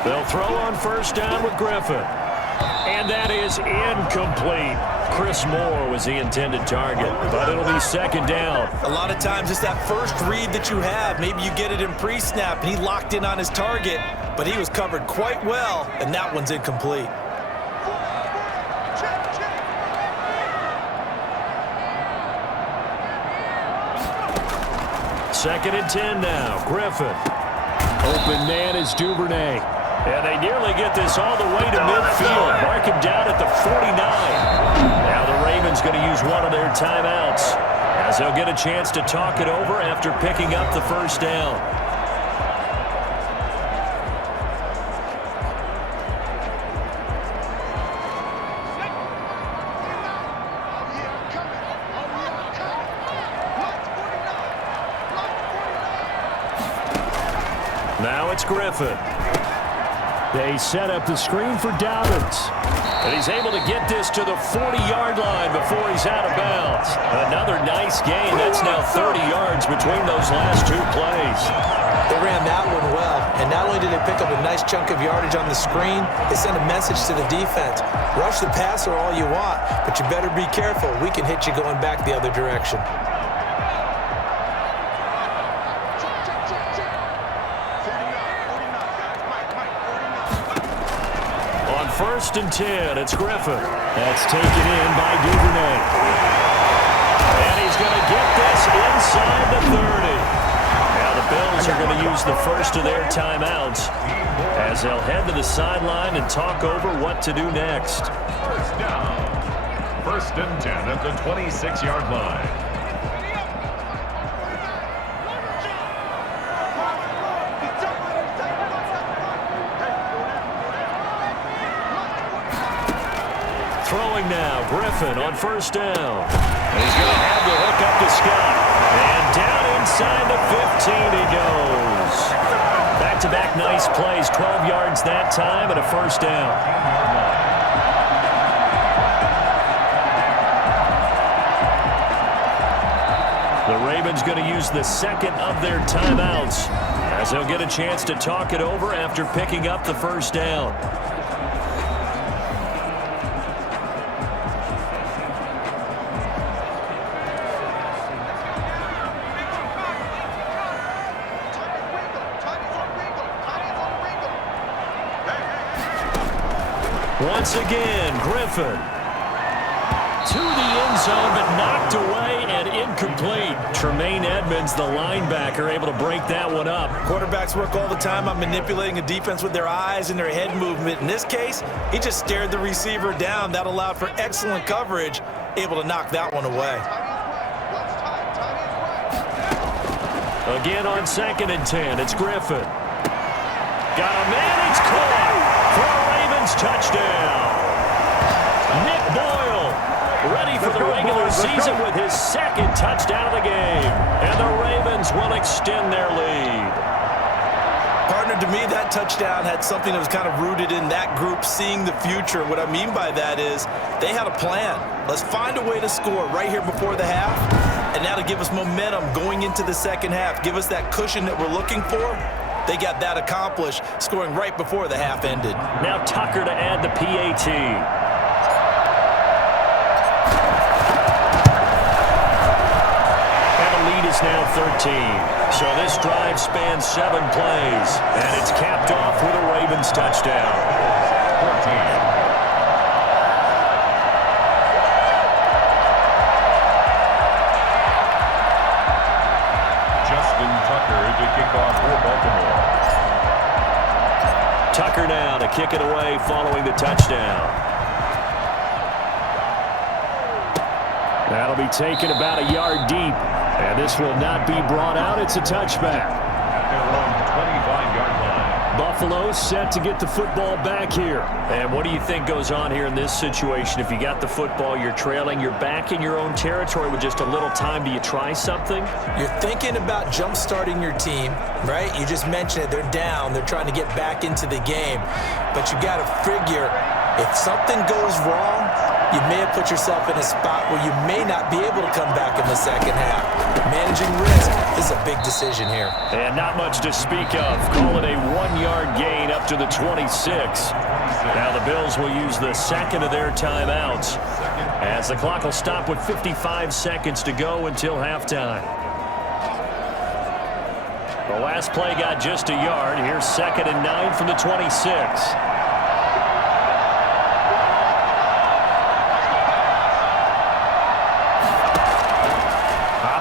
They'll throw on 1st down with Griffin. And that is incomplete. Chris Moore was the intended target, but it'll be 2nd down. A lot of times it's that first read that you have. Maybe you get it in pre-snap, and he locked in on his target, but he was covered quite well, and that one's incomplete. Second and 10 now. Griffin. Open man is Duvernay. And they nearly get this all the way to midfield. Mark him down at the 49. Now the Ravens going to use one of their timeouts, as they'll get a chance to talk it over after picking up the 1st down. Now it's Griffin. They set up the screen for Dobbins. And he's able to get this to the 40-yard line before he's out of bounds. Another nice gain. That's now 30 yards between those last 2 plays. They ran that one well, and not only did they pick up a nice chunk of yardage on the screen, they sent a message to the defense. Rush the passer all you want, but you better be careful. We can hit you going back the other direction. On 1st and 10, it's Griffin. That's taken in by Duvernay. And he's going to get this inside the 30. Now the Bills are going to use the first of their timeouts as they'll head to the sideline and talk over what to do next. 1st down. 1st and 10 at the 26-yard line. throwing now. Griffin on first down. And he's going to have the hook up to Scott. And down inside the 15 he goes. Back-to-back nice plays. 12 yards that time and a first down. The Ravens going to use the second of their timeouts as they'll get a chance to talk it over after picking up the first down. Once again, Griffin to the end zone, but knocked away and incomplete. Tremaine Edmonds, the linebacker, able to break that one up. Quarterbacks work all the time on manipulating a defense with their eyes and their head movement. In this case, he just stared the receiver down. That allowed for excellent coverage, able to knock that one away. Again on 2nd and 10, it's Griffin. Got a man, it's caught for a Ravens touchdown. Nick Boyle ready for the regular season with his second touchdown of the game. And the Ravens will extend their lead. Partner, to me, that touchdown had something that was kind of rooted in that group seeing the future. What I mean by that is they had a plan. Let's find a way to score right here before the half, and that'll give us momentum going into the second half. Give us that cushion that we're looking for. They got that accomplished, scoring right before the half ended. Now Tucker to add the PAT. Is now 13. So this drive spans 7 plays, and it's capped off with a Ravens touchdown. 14. Justin Tucker to kick off for Baltimore. Tucker now to kick it away following the touchdown. That'll be taken about a yard deep. And this will not be brought out. It's a touchback. At their own 25-yard line. Buffalo set to get the football back here. And what do you think goes on here in this situation? If you got the football, you're trailing, you're back in your own territory with just a little time. Do you try something? You're thinking about jump-starting your team, right? You just mentioned it. They're down. They're trying to get back into the game. But you got to figure, if something goes wrong, you may have put yourself in a spot where you may not be able to come back in the second half. Managing risk is a big decision here. And not much to speak of. Call it a 1-yard gain up to the 26. Now the Bills will use the second of their timeouts as the clock will stop with 55 seconds to go until halftime. The last play got just a yard. Here's 2nd and 9 from the 26.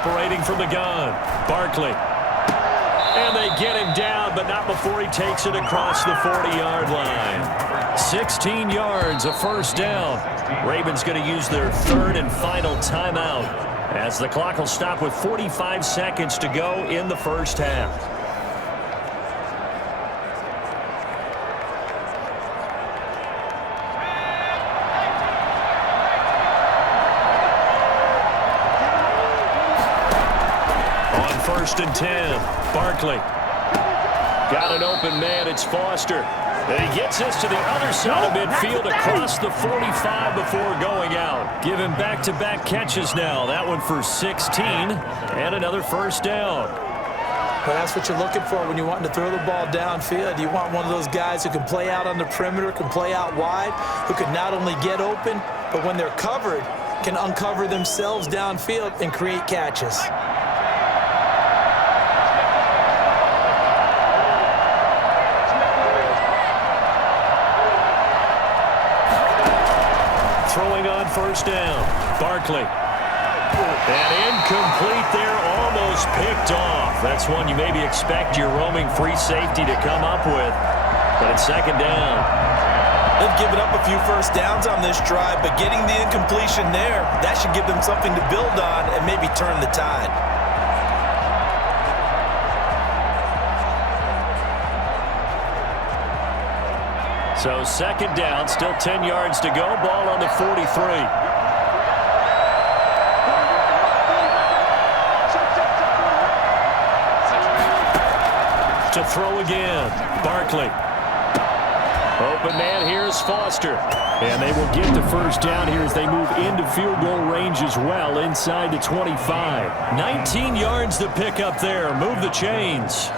Operating from the gun, Barkley. And they get him down, but not before he takes it across the 40-yard line. 16 yards, a first down. Ravens going to use their 3rd and final timeout as the clock will stop with 45 seconds to go in the first half. First and 10. Barkley. Got an open man. It's Foster. And he gets us to the other side of midfield across the 45 before going out. Give him back-to-back catches now. That one for 16 and another first down. Well, that's what you're looking for when you want to throw the ball downfield. You want one of those guys who can play out on the perimeter, can play out wide, who can not only get open, but when they're covered, can uncover themselves downfield and create catches. Throwing on first down. Barkley. And incomplete there, almost picked off. That's one you maybe expect your roaming free safety to come up with. But it's 2nd down. They've given up a few first downs on this drive, but getting the incompletion there, that should give them something to build on and maybe turn the tide. So second down, still 10 yards to go. Ball on the 43. To throw again, Barkley. Open man, here's Foster. And they will get the first down here as they move into field goal range as well, inside the 25. 19 yards to pick up there. Move the chains.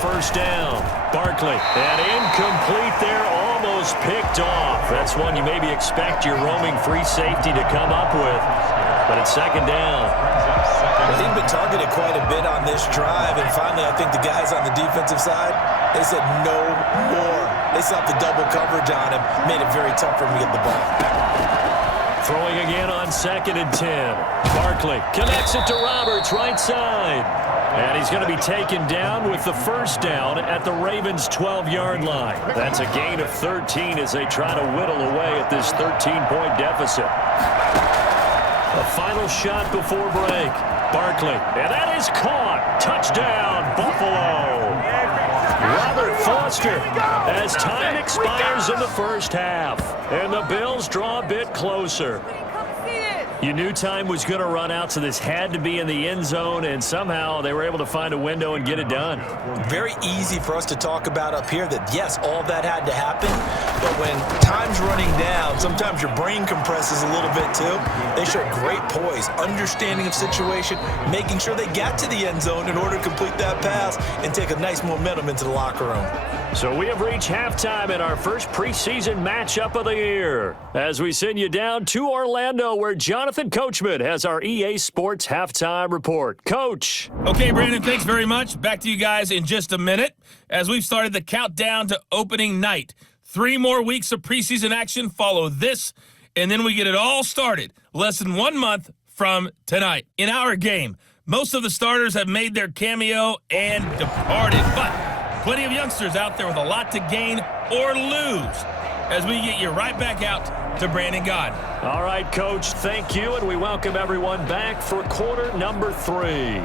First down, Barkley, and incomplete there, almost picked off. That's one you maybe expect your roaming free safety to come up with, but it's second down. Well, he'd been targeted quite a bit on this drive, and finally I think the guys on the defensive side, they said no more. They slapped the double coverage on him, made it very tough for him to get the ball. Throwing again on 2nd and 10. Barkley connects it to Roberts, right side. And he's going to be taken down with the first down at the Ravens' 12-yard line. That's a gain of 13 as they try to whittle away at this 13-point deficit. A final shot before break. Barkley, and that is caught. Touchdown, Buffalo. Robert Foster as time expires in the first half. And the Bills draw a bit closer. You knew time was going to run out, so this had to be in the end zone, and somehow they were able to find a window and get it done. Very easy for us to talk about up here that, yes, all that had to happen, but when time's running down, sometimes your brain compresses a little bit too. They showed great poise, understanding of situation, making sure they got to the end zone in order to complete that pass and take a nice momentum into the locker room. So we have reached halftime in our first preseason matchup of the year as we send you down to Orlando where Jonathan Coachman has our EA Sports halftime report. Coach. Okay, Brandon, thanks very much. Back to you guys in just a minute as we've started the countdown to opening night. 3 more weeks of preseason action follow this, and then we get it all started less than 1 month from tonight. In our game, most of the starters have made their cameo and departed, but plenty of youngsters out there with a lot to gain or lose as we get you right back out to Brandon Gaudin. All right, Coach, thank you, and we welcome everyone back for quarter number 3.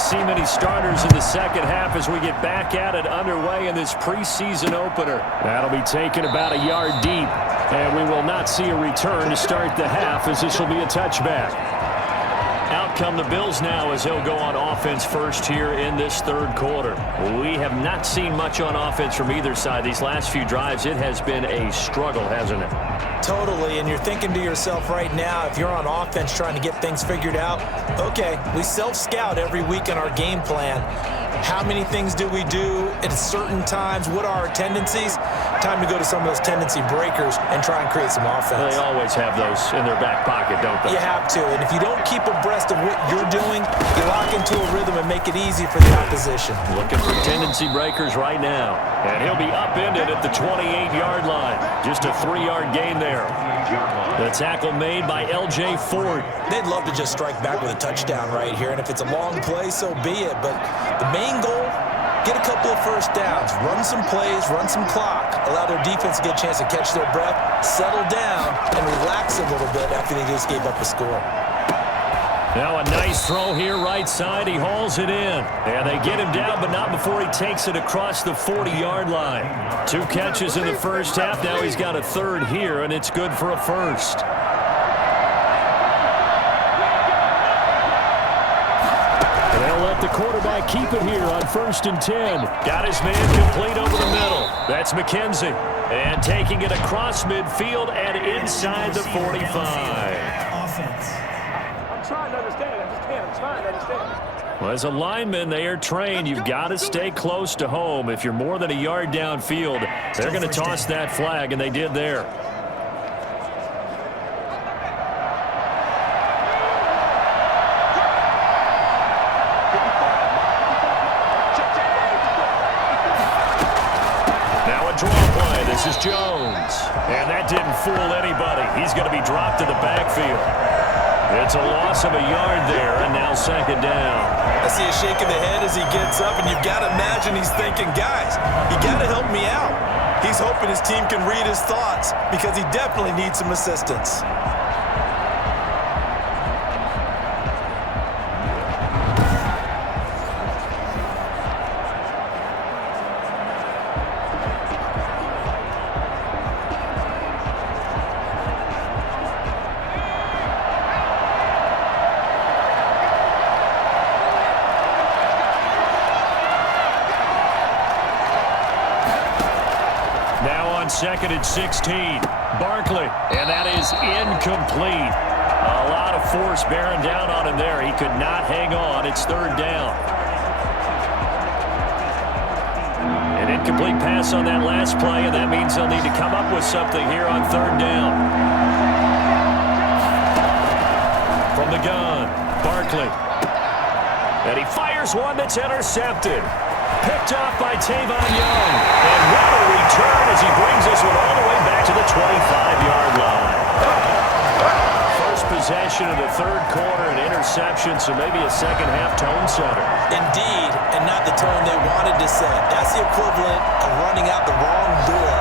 See many starters in the second half as we get back at it underway in this preseason opener. That'll be taken about a yard deep, and we will not see a return to start the half as this will be a touchback. Out come the Bills now as they'll go on offense first here in this third quarter. We have not seen much on offense from either side. These last few drives, it has been a struggle, hasn't it? Totally, and you're thinking to yourself right now, if you're on offense trying to get things figured out, okay, we self-scout every week in our game plan. How many things do we do at certain times? What are our tendencies? Time to go to some of those tendency breakers and try and create some offense. They always have those in their back pocket, don't they? You have to, and if you don't keep abreast of what you're doing, you lock into a rhythm and make it easy for the opposition. Looking for tendency breakers right now. And he'll be upended at the 28-yard line. Just a 3-yard gain there. The tackle made by L.J. Ford. They'd love to just strike back with a touchdown right here, and if it's a long play, so be it. But the main goal, get a couple of first downs, run some plays, run some clock, allow their defense to get a chance to catch their breath, settle down, and relax a little bit after they just gave up a score. Now a nice throw here right side. He hauls it in. And they get him down, but not before he takes it across the 40-yard line. 2 catches in the first half. Now he's got a third here, and it's good for a first. They'll let the quarterback keep it here on 1st and 10. Got his man complete over the middle. That's McKenzie. And taking it across midfield and inside the 45. Offense. I'm trying to understand. I just can't. I'm trying to understand. Well, as a lineman, they are trained. You've got to stay close to home. If you're more than a yard downfield, they're going to toss that flag, and they did there. This is Jones. And that didn't fool anybody. He's going to be dropped to the backfield. It's a loss of a yard there, and now 2nd down. I see a shake of the head as he gets up, and you've got to imagine he's thinking, guys, you got to help me out. He's hoping his team can read his thoughts because he definitely needs some assistance. Now on 2nd and 16, Barkley, and that is incomplete. A lot of force bearing down on him there. He could not hang on. It's 3rd down. An incomplete pass on that last play, and that means they'll need to come up with something here on 3rd down. From the gun, Barkley. And he fires one that's intercepted. Picked off by Tavon Young. And what a return as he brings this one all the way back to the 25-yard line. First possession of the 3rd quarter, an interception, so maybe a second-half tone setter. Indeed, and not the tone they wanted to set. That's the equivalent of running out the wrong door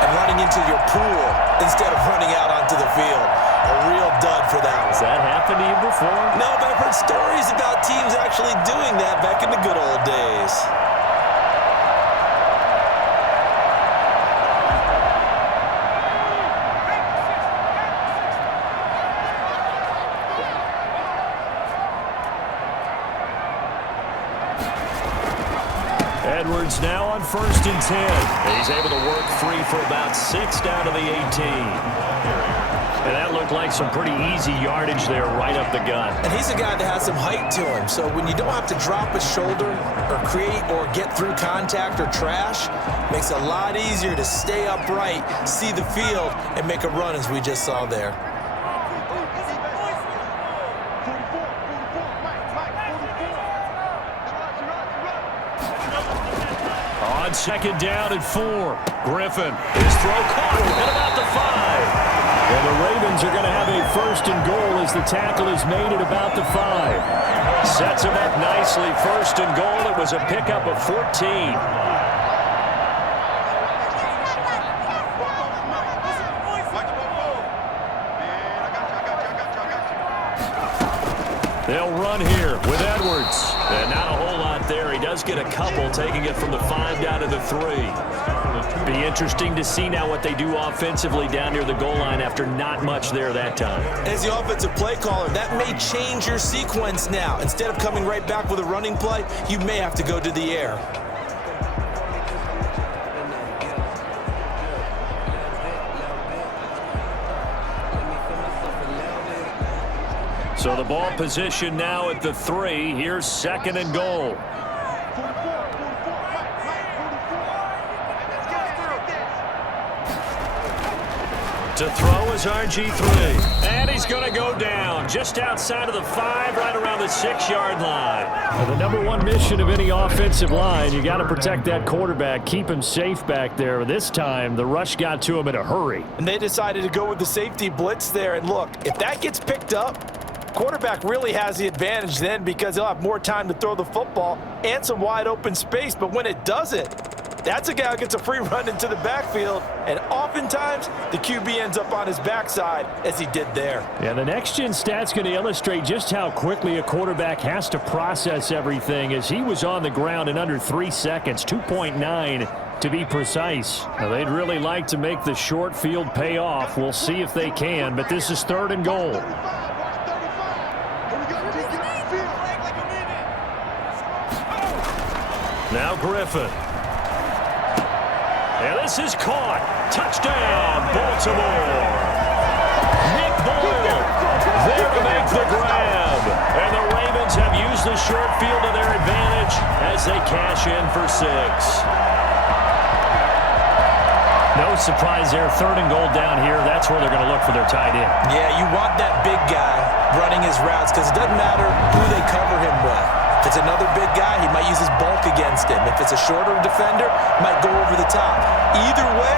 and running into your pool instead of running out onto the field. A real dud for that one. Has that happened to you before? No, but I've heard stories about teams actually doing that back in the good old days. Edwards now on 1st and 10. He's able to work free for about 6 down to the 18. And that looked like some pretty easy yardage there right up the gut. And he's a guy that has some height to him, so when you don't have to drop a shoulder or create or get through contact or trash, makes it a lot easier to stay upright, see the field, and make a run as we just saw there. On 2nd down and 4, Griffin. His throw caught at about the 5. And the Ravens are going to have a 1st and goal as the tackle is made at about the 5. Sets him up nicely. 1st and goal. It was a pickup of 14. They'll run here with Edwards. And not a whole lot there. He does get a couple, taking it from the 5 down to the 3. Be interesting to see now what they do offensively down near the goal line after not much there that time. As the offensive play caller, that may change your sequence now. Instead of coming right back with a running play, you may have to go to the air. So the ball position now at the 3. Here's 2nd and goal. To throw is RG3. And he's going to go down just outside of the 5, right around the 6-yard line. Well, the number one mission of any offensive line, you got to protect that quarterback, keep him safe back there. This time, the rush got to him in a hurry. And they decided to go with the safety blitz there. And look, if that gets picked up, quarterback really has the advantage then because he'll have more time to throw the football and some wide open space. But when it doesn't, That's a guy who gets a free run into the backfield, and oftentimes the QB ends up on his backside as he did there. Yeah, the next-gen stat's going to illustrate just how quickly a quarterback has to process everything, as he was on the ground in under 3 seconds, 2.9 to be precise. Now, they'd really like to make the short field pay off. We'll see if they can, but this is 3rd and goal. Now Griffin. And this is caught. Touchdown, Baltimore. Nick Boyle there to make the grab. And the Ravens have used the short field to their advantage as they cash in for 6. No surprise there. 3rd and goal down here. That's where they're going to look for their tight end. Yeah, you want that big guy running his routes because it doesn't matter who they cover him with. If it's another big guy, he might use his bulk against him. If it's a shorter defender, might go over the top. Either way,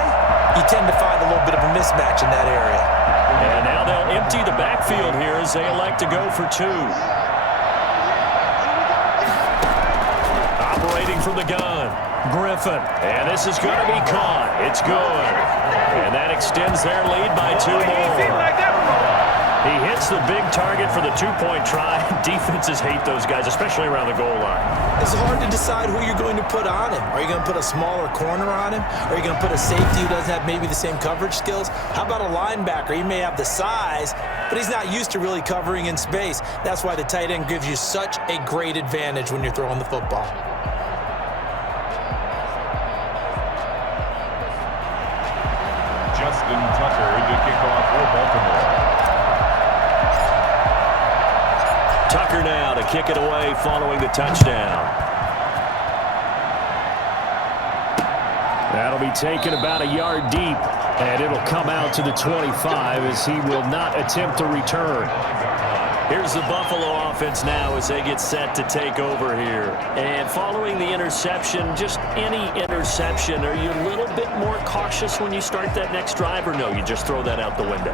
you tend to find a little bit of a mismatch in that area. And now they'll empty the backfield here as they elect to go for 2. Operating from the gun, Griffin. And this is going to be caught. It's good. And that extends their lead by 2 more. He hits the big target for the 2-point try. Defenses hate those guys, especially around the goal line. It's hard to decide who you're going to put on him. Are you going to put a smaller corner on him? Are you going to put a safety who doesn't have maybe the same coverage skills? How about a linebacker? He may have the size, but he's not used to really covering in space. That's why the tight end gives you such a great advantage when you're throwing the football. Justin Tucker to kick off for Baltimore. Tucker now to kick it away following the touchdown. That'll be taken about a yard deep, and it'll come out to the 25 as he will not attempt to return. Here's the Buffalo offense now as they get set to take over here. And following the interception, just any interception, are you a little bit more cautious when you start that next drive, or no, you just throw that out the window?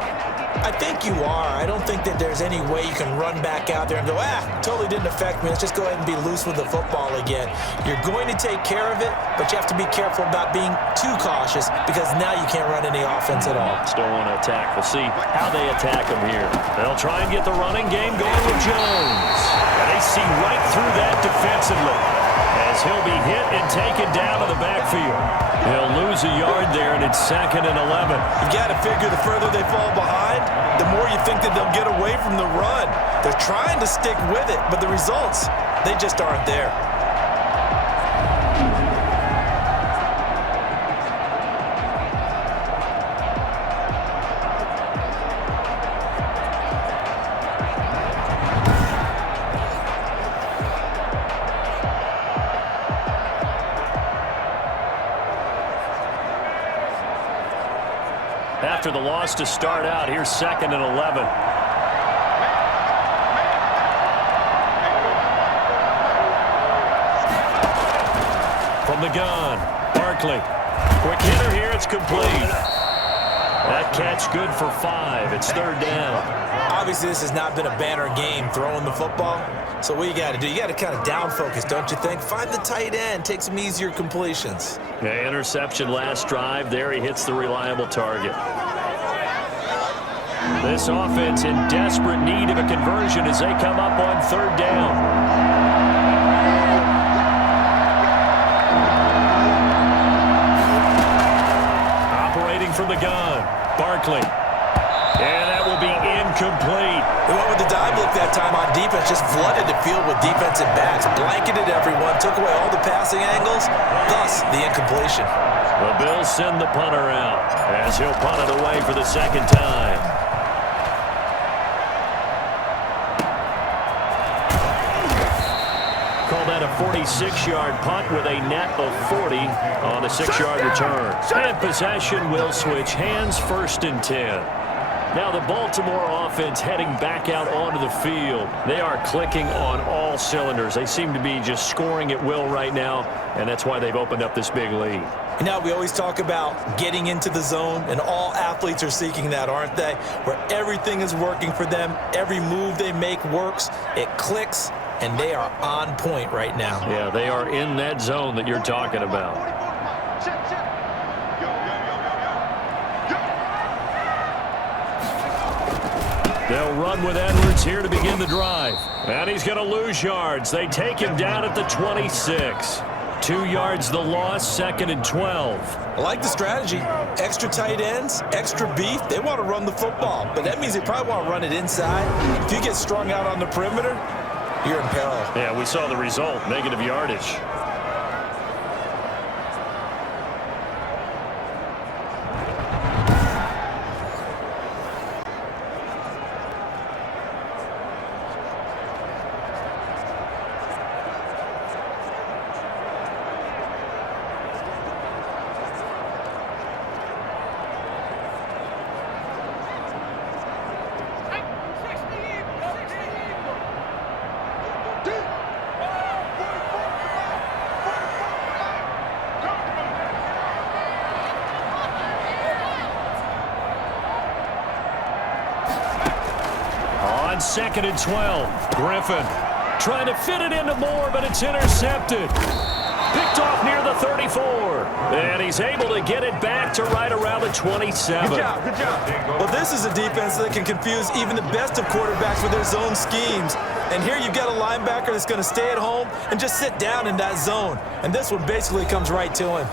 I think you are. I don't think that there's any way you can run back out there and go, totally didn't affect me. Let's just go ahead and be loose with the football again. You're going to take care of it, but you have to be careful about being too cautious because now you can't run any offense at all. Still want to attack. We'll see how they attack him here. They'll try and get the running game going with Jones. And they see right through that defensively as he'll be hit and taken down to the backfield. He'll lose a yard there, and it's 2nd and 11. You got to figure the further they fall behind, the more you think that they'll get away from the run. They're trying to stick with it, but the results, they just aren't there. After the loss to start out, here's 2nd and 11. From the gun, Barkley. Quick hitter here, it's complete. That catch good for 5. It's 3rd down. Obviously, this has not been a banner game throwing the football. So what you got to do, you got to kind of down focus, don't you think? Find the tight end, take some easier completions. Yeah, interception last drive. There he hits the reliable target. This offense in desperate need of a conversion as they come up on 3rd down. Operating from the gun, Barkley. And that will be incomplete. They went with the dive look that time on defense, just flooded the field with defensive backs, blanketed everyone, took away all the passing angles, thus the incompletion. The Bills send the punter out as he'll punt it away for the 2nd time. Call that a 46-yard punt with a net of 40 on a 6-yard return. And possession will switch hands, 1st and 10. Now the Baltimore offense heading back out onto the field. They are clicking on all cylinders. They seem to be just scoring at will right now, and that's why they've opened up this big lead. You know, we always talk about getting into the zone, and all athletes are seeking that, aren't they? Where everything is working for them, every move they make works, it clicks, and they are on point right now. Yeah, they are in that zone that you're talking about. They'll run with Edwards here to begin the drive. And he's going to lose yards. They take him down at the 26. 2 yards the loss, 2nd and 12. I like the strategy. Extra tight ends, extra beef. They want to run the football, but that means they probably want to run it inside. If you get strung out on the perimeter, you're in peril. Yeah, we saw the result, negative yardage. On 2nd and 12, Griffin trying to fit it into Moore, but it's intercepted. Picked off near the 34, and he's able to get it back to right around the 27. Good job, good job. Well, this is a defense that can confuse even the best of quarterbacks with their zone schemes. And here you've got a linebacker that's going to stay at home and just sit down in that zone. And this one basically comes right to him.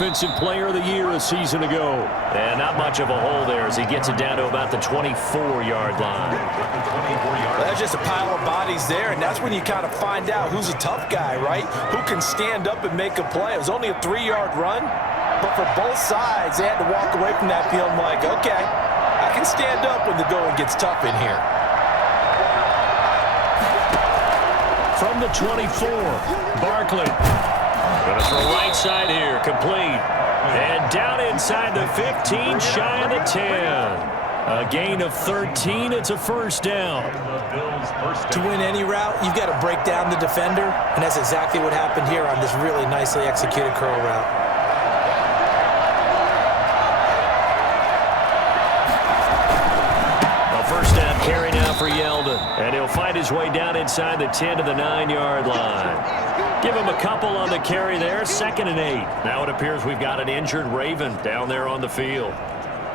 Offensive Player of the Year a season ago. And not much of a hole there as he gets it down to about the 24-yard line. Well, that's just a pile of bodies there, and that's when you kind of find out who's a tough guy, right? Who can stand up and make a play. It was only a 3-yard run, but for both sides, they had to walk away from that field like, okay, I can stand up when the going gets tough in here. From the 24, Barkley. Going to throw right side here, complete. And down inside the 15, shy of the 10. A gain of 13, it's a first down. To win any route, you've got to break down the defender, and that's exactly what happened here on this really nicely executed curl route. A first down carry now for Yeldon, and he'll fight his way down inside the 10 to the 9-yard line. Give him a couple on the carry there, 2nd and 8. Now it appears we've got an injured Raven down there on the field.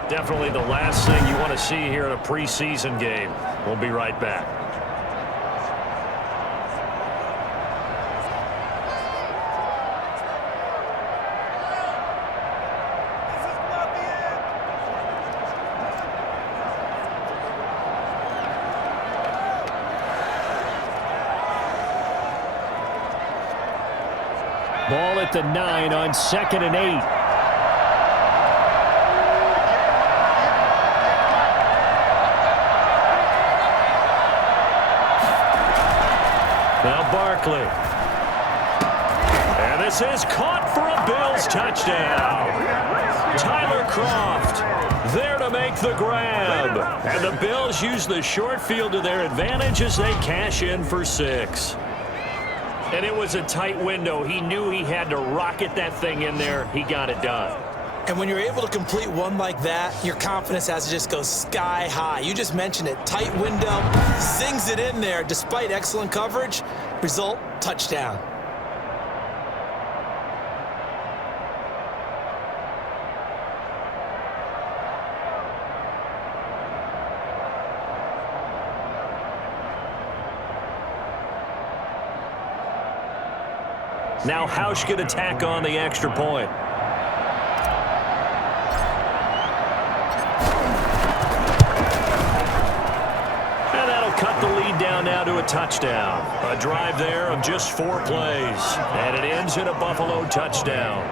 Definitely the last thing you want to see here in a preseason game. We'll be right back. Ball at the 9 on 2nd and 8. Now Barkley. And this is caught for a Bills touchdown. Tyler Croft there to make the grab. And the Bills use the short field to their advantage as they cash in for 6. And it was a tight window. He knew he had to rocket that thing in there. He got it done. And when you're able to complete one like that, your confidence has to just go sky high. You just mentioned it. Tight window, zings it in there despite excellent coverage. Result, touchdown. Now Hausch could attack on the extra point. And that'll cut the lead down now to a touchdown. A drive there of just 4 plays. And it ends in a Buffalo touchdown.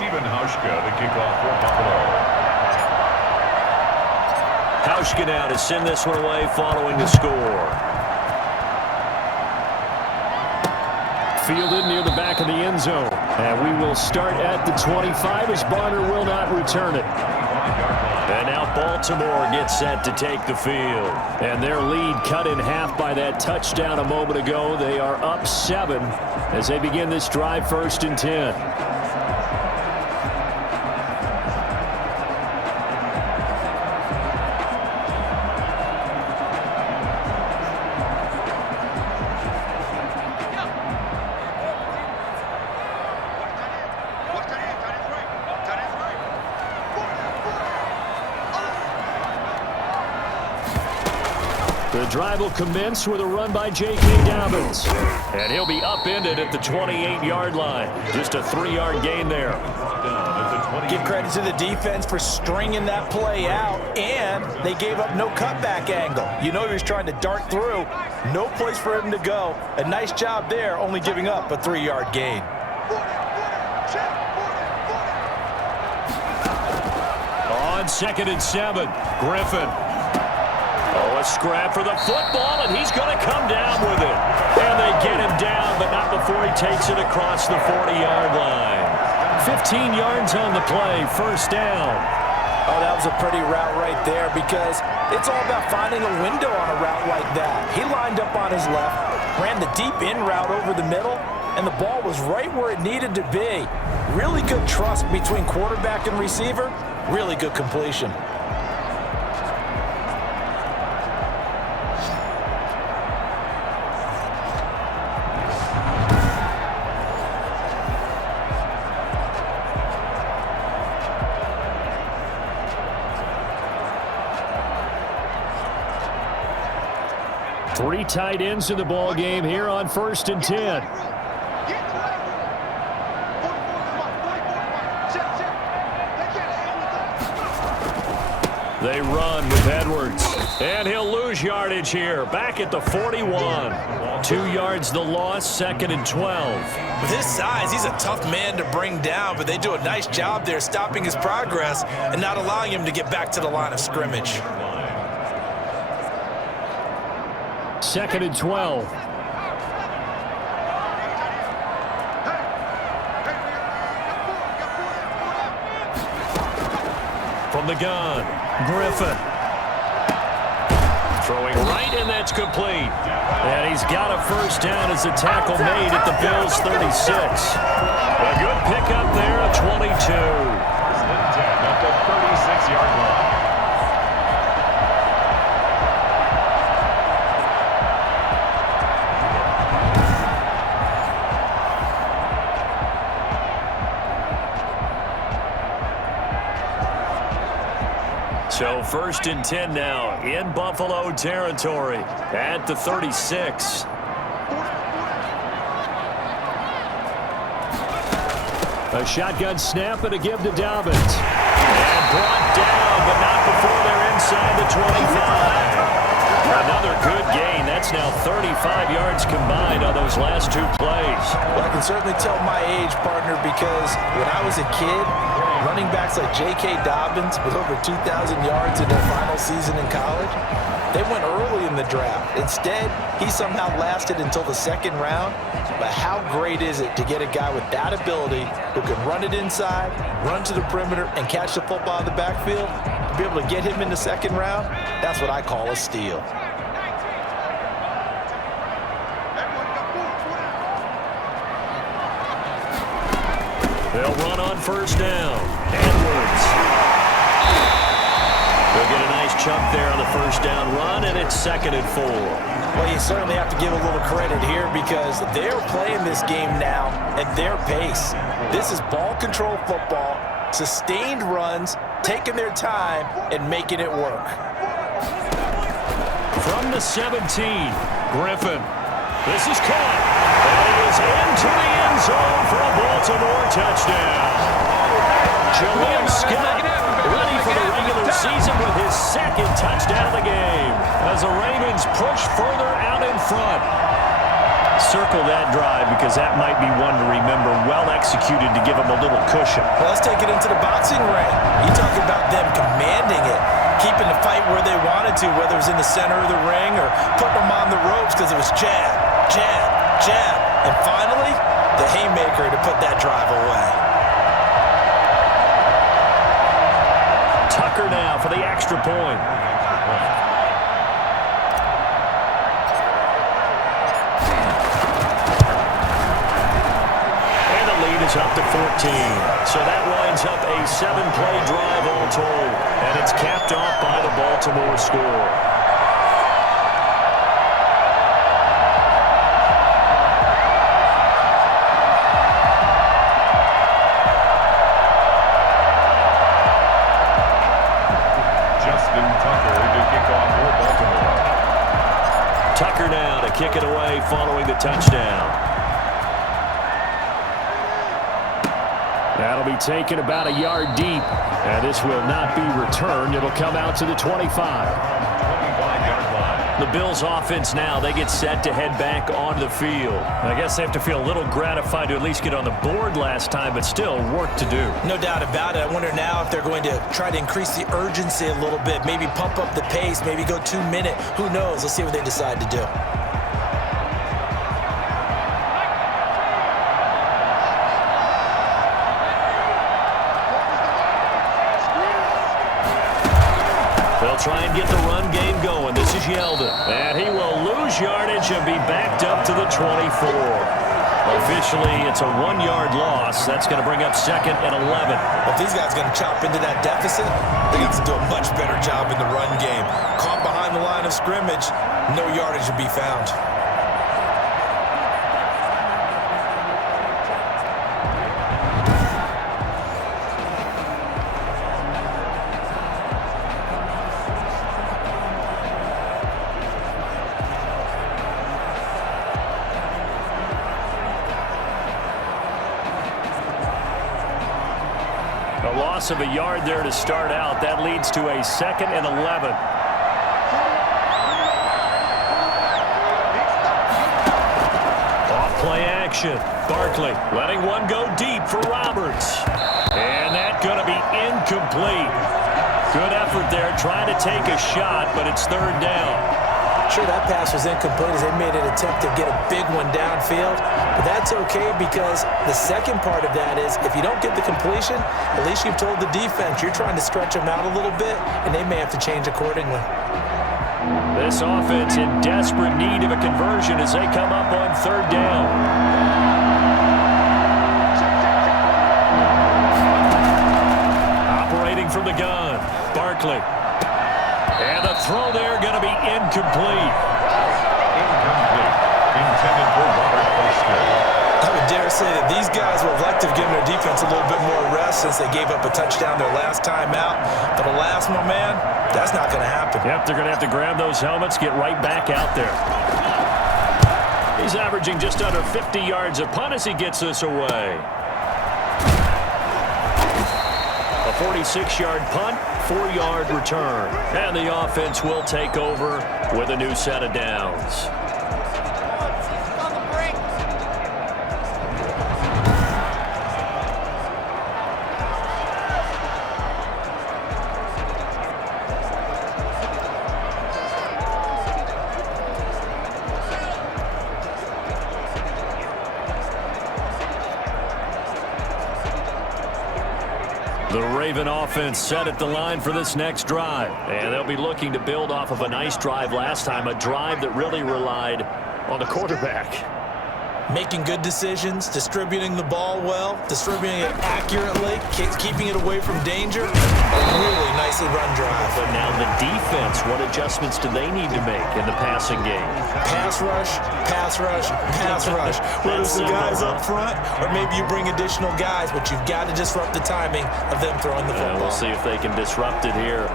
Stephen Hauschka to kick off for Buffalo. Hauschka now to send this one away following the score. Fielded near the back of the end zone. And we will start at the 25 as Barner will not return it. And now Baltimore gets set to take the field. And their lead cut in half by that touchdown a moment ago. They are up 7 as they begin this drive 1st and 10. The drive will commence with a run by J.K. Dobbins. And he'll be upended at the 28-yard line. Just a 3-yard gain there. Give credit to the defense for stringing that play out, and they gave up no cutback angle. You know he was trying to dart through. No place for him to go. A nice job there, only giving up a 3-yard gain. On 2nd and 7, Griffin. Oh, a scrap for the football, and he's going to come down with it. And they get him down, but not before he takes it across the 40-yard line. 15 yards on the play, 1st down. Oh, that was a pretty route right there because it's all about finding a window on a route like that. He lined up on his left, ran the deep in route over the middle, and the ball was right where it needed to be. Really good trust between quarterback and receiver. Really good completion. Three tight ends in the ball game here on 1st and 10. They run with Edwards, and he'll lose yardage here. Back at the 41. 2 yards the loss, 2nd and 12. With his size, he's a tough man to bring down, but they do a nice job there stopping his progress and not allowing him to get back to the line of scrimmage. 2nd and 12. From the gun, Griffin. Throwing right, and that's complete. And he's got a 1st down as the tackle made at the Bills' 36. A good pickup there, a 22. 1st and 10 at the 36-yard line. So 1st and 10 now in Buffalo territory at the 36. A shotgun snap and a give to Dobbins. And brought down, but not before they're inside the 25. Another good gain. That's now 35 yards combined on those last 2 plays. Well, I can certainly tell my age, partner, because when I was a kid, running backs like J.K. Dobbins with over 2,000 yards in their final season in college, they went early in the draft. Instead, he somehow lasted until the 2nd round. But how great is it to get a guy with that ability who can run it inside, run to the perimeter, and catch the football in the backfield? To be able to get him in the 2nd round, that's what I call a steal. They'll run on 1st down. Edwards. They'll get a nice chunk there on the 1st down run, and it's 2nd and 4. Well, you certainly have to give a little credit here because they're playing this game now at their pace. This is ball control football, sustained runs, taking their time, and making it work. From the 17, Griffin. This is caught. And it is into the end zone for a Baltimore touchdown. Jaleel Scott ready for the regular season with his 2nd touchdown of the game as the Ravens push further out in front. Circle that drive because that might be one to remember. Well executed to give them a little cushion. Well, let's take it into the boxing ring. You talking about them commanding it, keeping the fight where they wanted to, whether it was in the center of the ring or putting them on the ropes because it was jab, jab, jab. And finally, the haymaker to put that drive away. Tucker now for the extra point. And the lead is up to 14. So that winds up a 7-play drive all told. And it's capped off by the Baltimore score. Tucker now to kick it away following the touchdown. That'll be taken about a yard deep. And this will not be returned. It'll come out to the 25. The Bills offense now, they get set to head back onto the field. I guess they have to feel a little gratified to at least get on the board last time, but still work to do. No doubt about it. I wonder now if they're going to try to increase the urgency a little bit, maybe pump up the pace, maybe go 2-minute. Who knows? Let's see what they decide to do. They'll try and get the run game going. This is Yeldon. And he will lose yardage and be backed up to the 24. Officially, it's a 1-yard loss. That's going to bring up 2nd and 11. If these guys are going to chop into that deficit, they got to do a much better job in the run game. Caught behind the line of scrimmage, no yardage to be found. A loss of a yard there to start out. That leads to a 2nd and 11. Off play action. Barkley letting one go deep for Roberts. And that's going to be incomplete. Good effort there trying to take a shot, but it's 3rd down. Sure, that pass was incomplete as they made an attempt to get a big one downfield. But that's okay because the second part of that is if you don't get the completion, at least you've told the defense you're trying to stretch them out a little bit, and they may have to change accordingly. This offense in desperate need of a conversion as they come up on 3rd down. Operating from the gun, Barkley. And the throw there going to be incomplete. Incomplete. Intended for Robert Foster. I would dare say that these guys would have liked to have given their defense a little bit more rest since they gave up a touchdown their last time out. But the last one, man, that's not going to happen. Yep, they're going to have to grab those helmets, get right back out there. He's averaging just under 50 yards a punt as he gets this away. A 46-yard punt, 4-yard return. And the offense will take over with a new set of downs. The Raven offense set at the line for this next drive. And they'll be looking to build off of a nice drive last time, a drive that really relied on the quarterback. Making good decisions, distributing the ball well, distributing it accurately, keeping it away from danger. A really nicely run drive. But now the defense, what adjustments do they need to make in the passing game? Pass rush, pass rush, pass rush. Whether it's the guys up front or maybe you bring additional guys, but you've got to disrupt the timing of them throwing the football. We'll see if they can disrupt it here.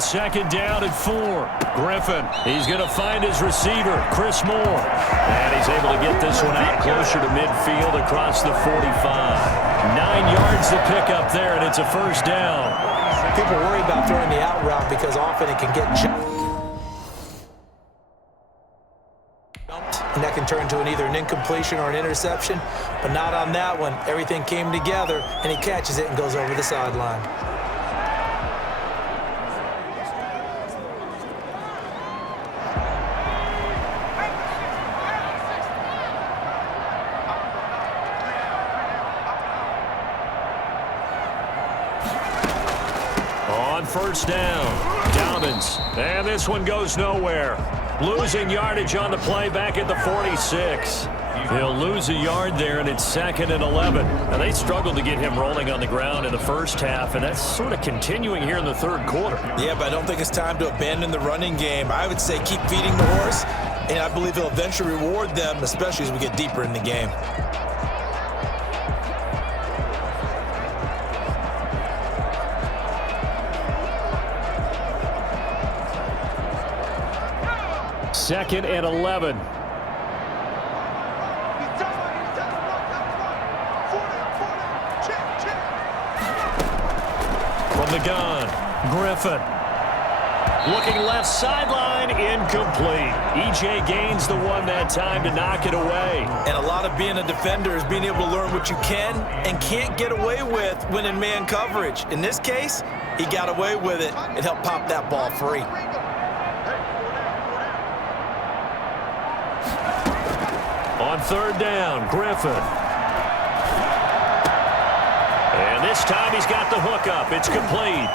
Second down and 4. Griffin, he's going to find his receiver, Chris Moore. And he's able to get this one out closer to midfield across the 45. 9 yards to pick up there, and it's a first down. People worry about throwing the out route because often it can get jumped, and that can turn into either an incompletion or an interception, but not on that one. Everything came together, and he catches it and goes over the sideline. On first down, Dobbins, and this one goes nowhere. Losing yardage on the play back at the 46. He'll lose a yard there, and it's 2nd and 11. Now, they struggled to get him rolling on the ground in the first half, and that's sort of continuing here in the third quarter. Yeah, but I don't think it's time to abandon the running game. I would say keep feeding the horse, and I believe he'll eventually reward them, especially as we get deeper in the game. Second and 11. From the gun, Griffin. Looking left sideline, incomplete. E.J. Gaines the one that time to knock it away. And a lot of being a defender is being able to learn what you can and can't get away with when in man coverage. In this case, he got away with it and helped pop that ball free. On third down, Griffin. And this time he's got the hookup. It's complete.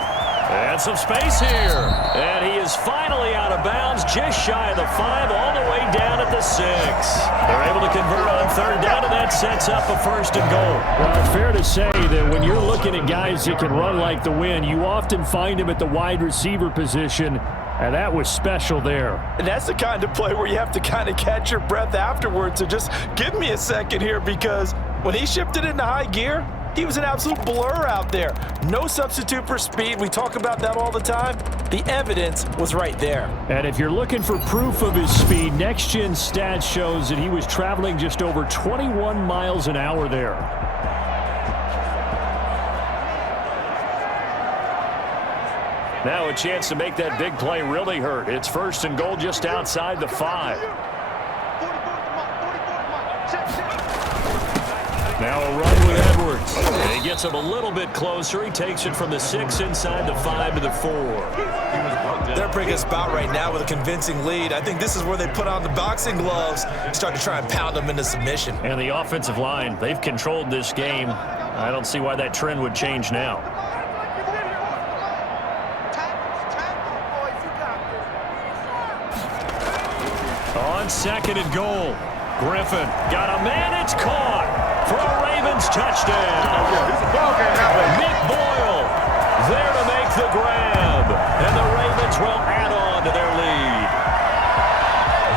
And some space here. And he is finally out of bounds, just shy of the 5, all the way down at the 6. They're able to convert on third down, and that sets up a 1st and goal. Well, it's fair to say that when you're looking at guys that can run like the wind, you often find them at the wide receiver position. And that was special there. And that's the kind of play where you have to kind of catch your breath afterwards. So just give me a second here, because when he shifted into high gear, he was an absolute blur out there. No substitute for speed. We talk about that all the time. The evidence was right there. And if you're looking for proof of his speed, Next Gen Stats shows that he was traveling just over 21 miles an hour there. Now a chance to make that big play really hurt. It's 1st and goal just outside the 5. Now a run with Edwards. And he gets him a little bit closer. He takes it from the 6 inside the 5 to the 4. They're pretty good spot right now with a convincing lead. I think this is where they put on the boxing gloves and start to try and pound them into submission. And the offensive line, they've controlled this game. I don't see why that trend would change now. On 2nd and goal, Griffin got a man. It's caught for a Ravens touchdown. Nick Boyle there to make the grab, and the Ravens will add on to their lead.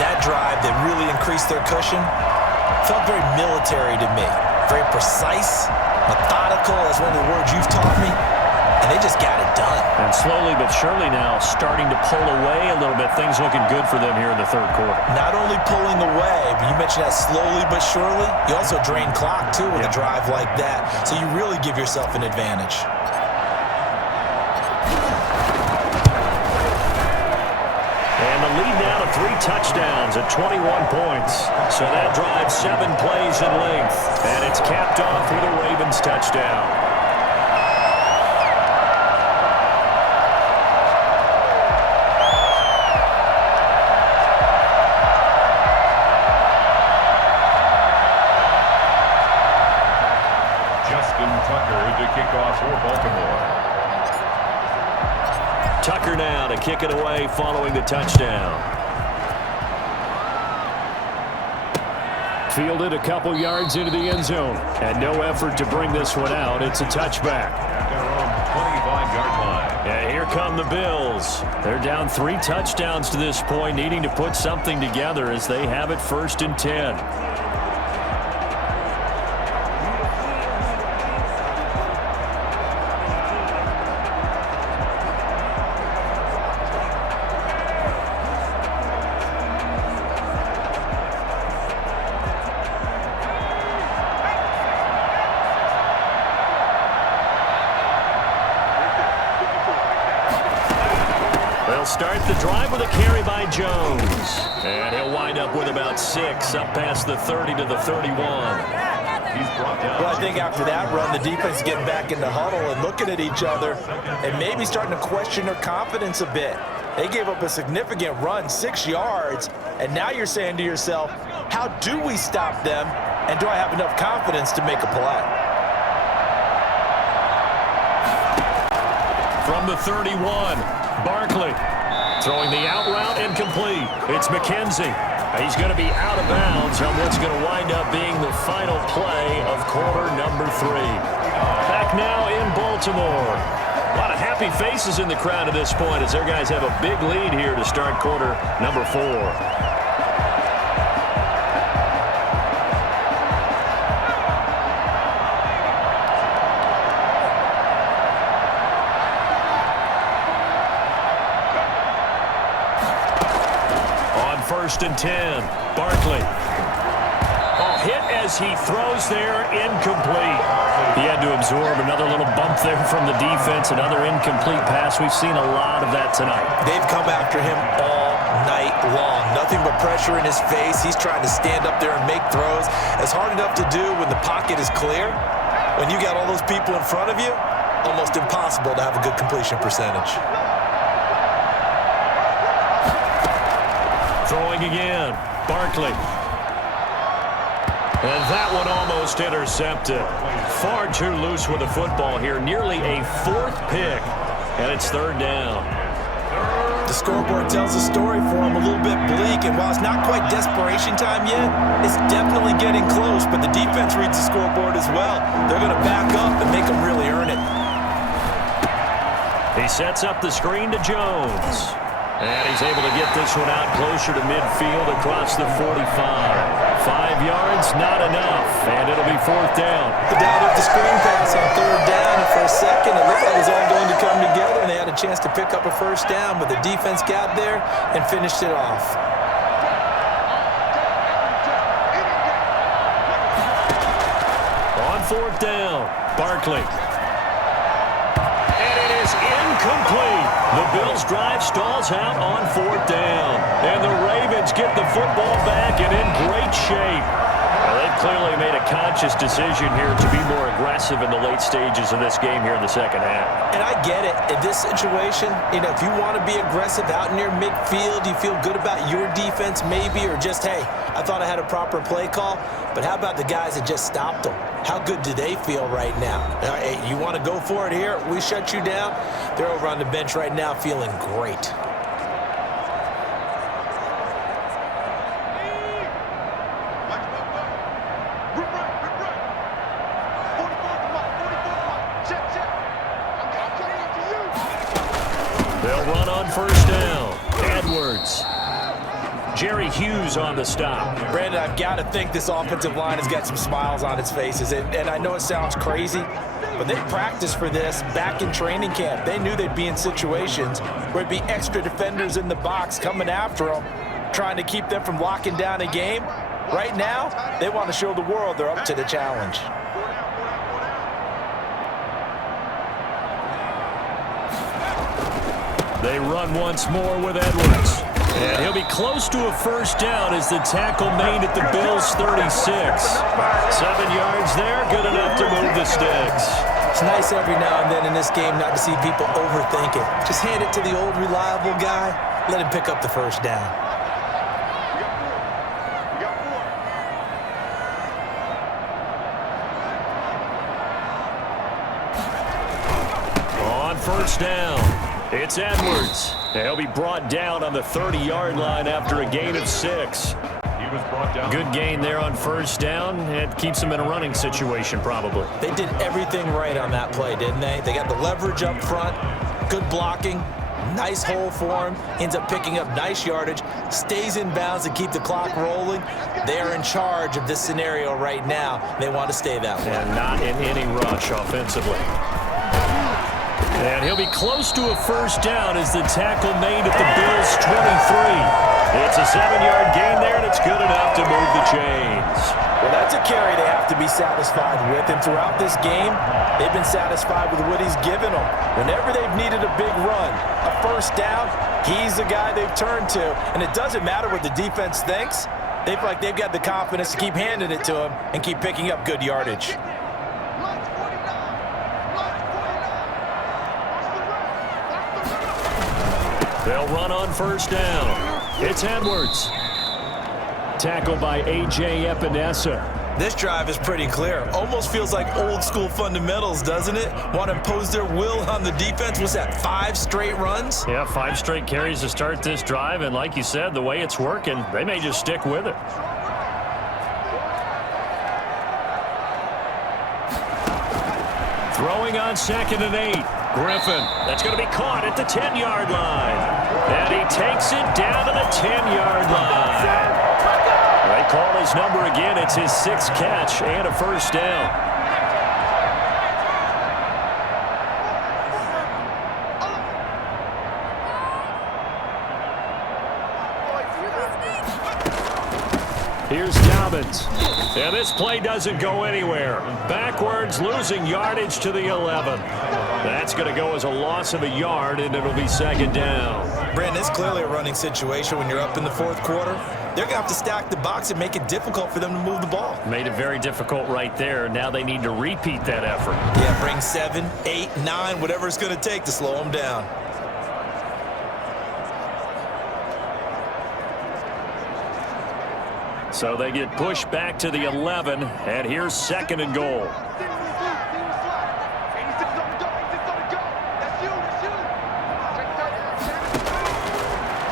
That drive that really increased their cushion felt very military to me. Very precise, methodical. That's one of the words you've taught me. And they just got it done. And slowly but surely now starting to pull away a little bit. Things looking good for them here in the third quarter. Not only pulling away, but you mentioned that slowly but surely. You also drain clock, too, with a drive like that. So you really give yourself an advantage. And the lead now to 3 touchdowns at 21 points. So that drives 7 plays in length. And it's capped off with a Ravens touchdown. Tucker now to kick it away following the touchdown. Fielded a couple yards into the end zone. And no effort to bring this one out. It's a touchback. At their own 25-yard line. Yeah, here come the Bills. They're down 3 touchdowns to this point, needing to put something together as they have it 1st and 10. They'll start the drive with a carry by Jones. And he'll wind up with about 6, up past the 30 to the 31. He's brought down. Well, I think after that run, the defense is getting back in the huddle and looking at each other and maybe starting to question their confidence a bit. They gave up a significant run, 6 yards, and now you're saying to yourself, how do we stop them, and do I have enough confidence to make a play? From the 31, Barkley throwing the out route incomplete. It's McKenzie. He's going to be out of bounds on what's going to wind up being the final play of quarter number 3. Back now in Baltimore. A lot of happy faces in the crowd at this point as their guys have a big lead here to start quarter number 4. First and 10. Barkley. Hit as he throws there, incomplete. He had to absorb another little bump there from the defense, another incomplete pass. We've seen a lot of that tonight. They've come after him all night long. Nothing but pressure in his face. He's trying to stand up there and make throws. It's hard enough to do when the pocket is clear. When you got all those people in front of you, almost impossible to have a good completion percentage. Throwing again, Barkley. And that one almost intercepted. Far too loose with the football here. Nearly a 4th pick, and it's 3rd down. The scoreboard tells a story for him, a little bit bleak, and while it's not quite desperation time yet, it's definitely getting close, but the defense reads the scoreboard as well. They're going to back up and make them really earn it. He sets up the screen to Jones. And he's able to get this one out closer to midfield across the 45. 5 yards, not enough, and it'll be 4th down. They dialed up the screen pass on 3rd down, and for a second it looked like it was all going to come together, and they had a chance to pick up a 1st down, but the defense got there and finished it off. On 4th down, Barkley. Incomplete. The Bills' drive stalls out on 4th down. And the Ravens get the football back and in great shape. Well, they've clearly made a conscious decision here to be more aggressive in the late stages of this game here in the second half. And I get it. In this situation, if you want to be aggressive out near midfield, you feel good about your defense maybe, or just, hey, I thought I had a proper play call. But how about the guys that just stopped them? How good do they feel right now? Hey, you want to go for it here? We shut you down. They're over on the bench right now feeling great. They'll run on 1st down. Edwards. Jerry Hughes on the stop. Brandon, I've got to think this offensive line has got some smiles on its faces. And I know it sounds crazy, but they practiced for this back in training camp. They knew they'd be in situations where it'd be extra defenders in the box coming after them, trying to keep them from locking down a game. Right now, they want to show the world they're up to the challenge. They run once more with Edwards. And he'll be close to a 1st down as the tackle made at the Bills' 36. 7 yards there, good enough to move the sticks. It's nice every now and then in this game not to see people overthink it. Just hand it to the old reliable guy, let him pick up the 1st down. On 1st down, it's Edwards. He'll be brought down on the 30-yard line after a gain of 6. He was brought down. Good gain there on 1st down. It keeps him in a running situation, probably. They did everything right on that play, didn't they? They got the leverage up front, good blocking, nice hole for him, ends up picking up nice yardage, stays in bounds to keep the clock rolling. They are in charge of this scenario right now. They want to stay that way. And not in any rush offensively. And he'll be close to a 1st down as the tackle made at the Bills' 23. It's a 7-yard gain there, and it's good enough to move the chains. Well, that's a carry they have to be satisfied with. And throughout this game, they've been satisfied with what he's given them. Whenever they've needed a big run, a first down, he's the guy they've turned to. And it doesn't matter what the defense thinks. They feel like they've got the confidence to keep handing it to him and keep picking up good yardage. They'll run on first down. It's Edwards. Tackled by A.J. Epinesa. This drive is pretty clear. Almost feels like old school fundamentals, doesn't it? Want to impose their will on the defense. Was that 5 straight runs? Yeah, 5 straight carries to start this drive. And like you said, the way it's working, they may just stick with it. Throwing on 2nd and 8. Griffin. That's going to be caught at the 10-yard line. And he takes it down to the 10-yard line. They call his number again. It's his 6th catch and a first down. Here's Dobbins. And this play doesn't go anywhere. Backwards, losing yardage to the 11. That's going to go as a loss of a yard, and it'll be 2nd down. Brandon, it's clearly a running situation when you're up in the 4th quarter. They're going to have to stack the box and make it difficult for them to move the ball. Made it very difficult right there. Now they need to repeat that effort. Yeah, bring 7, 8, 9, whatever it's going to take to slow them down. So they get pushed back to the 11, and here's 2nd and goal.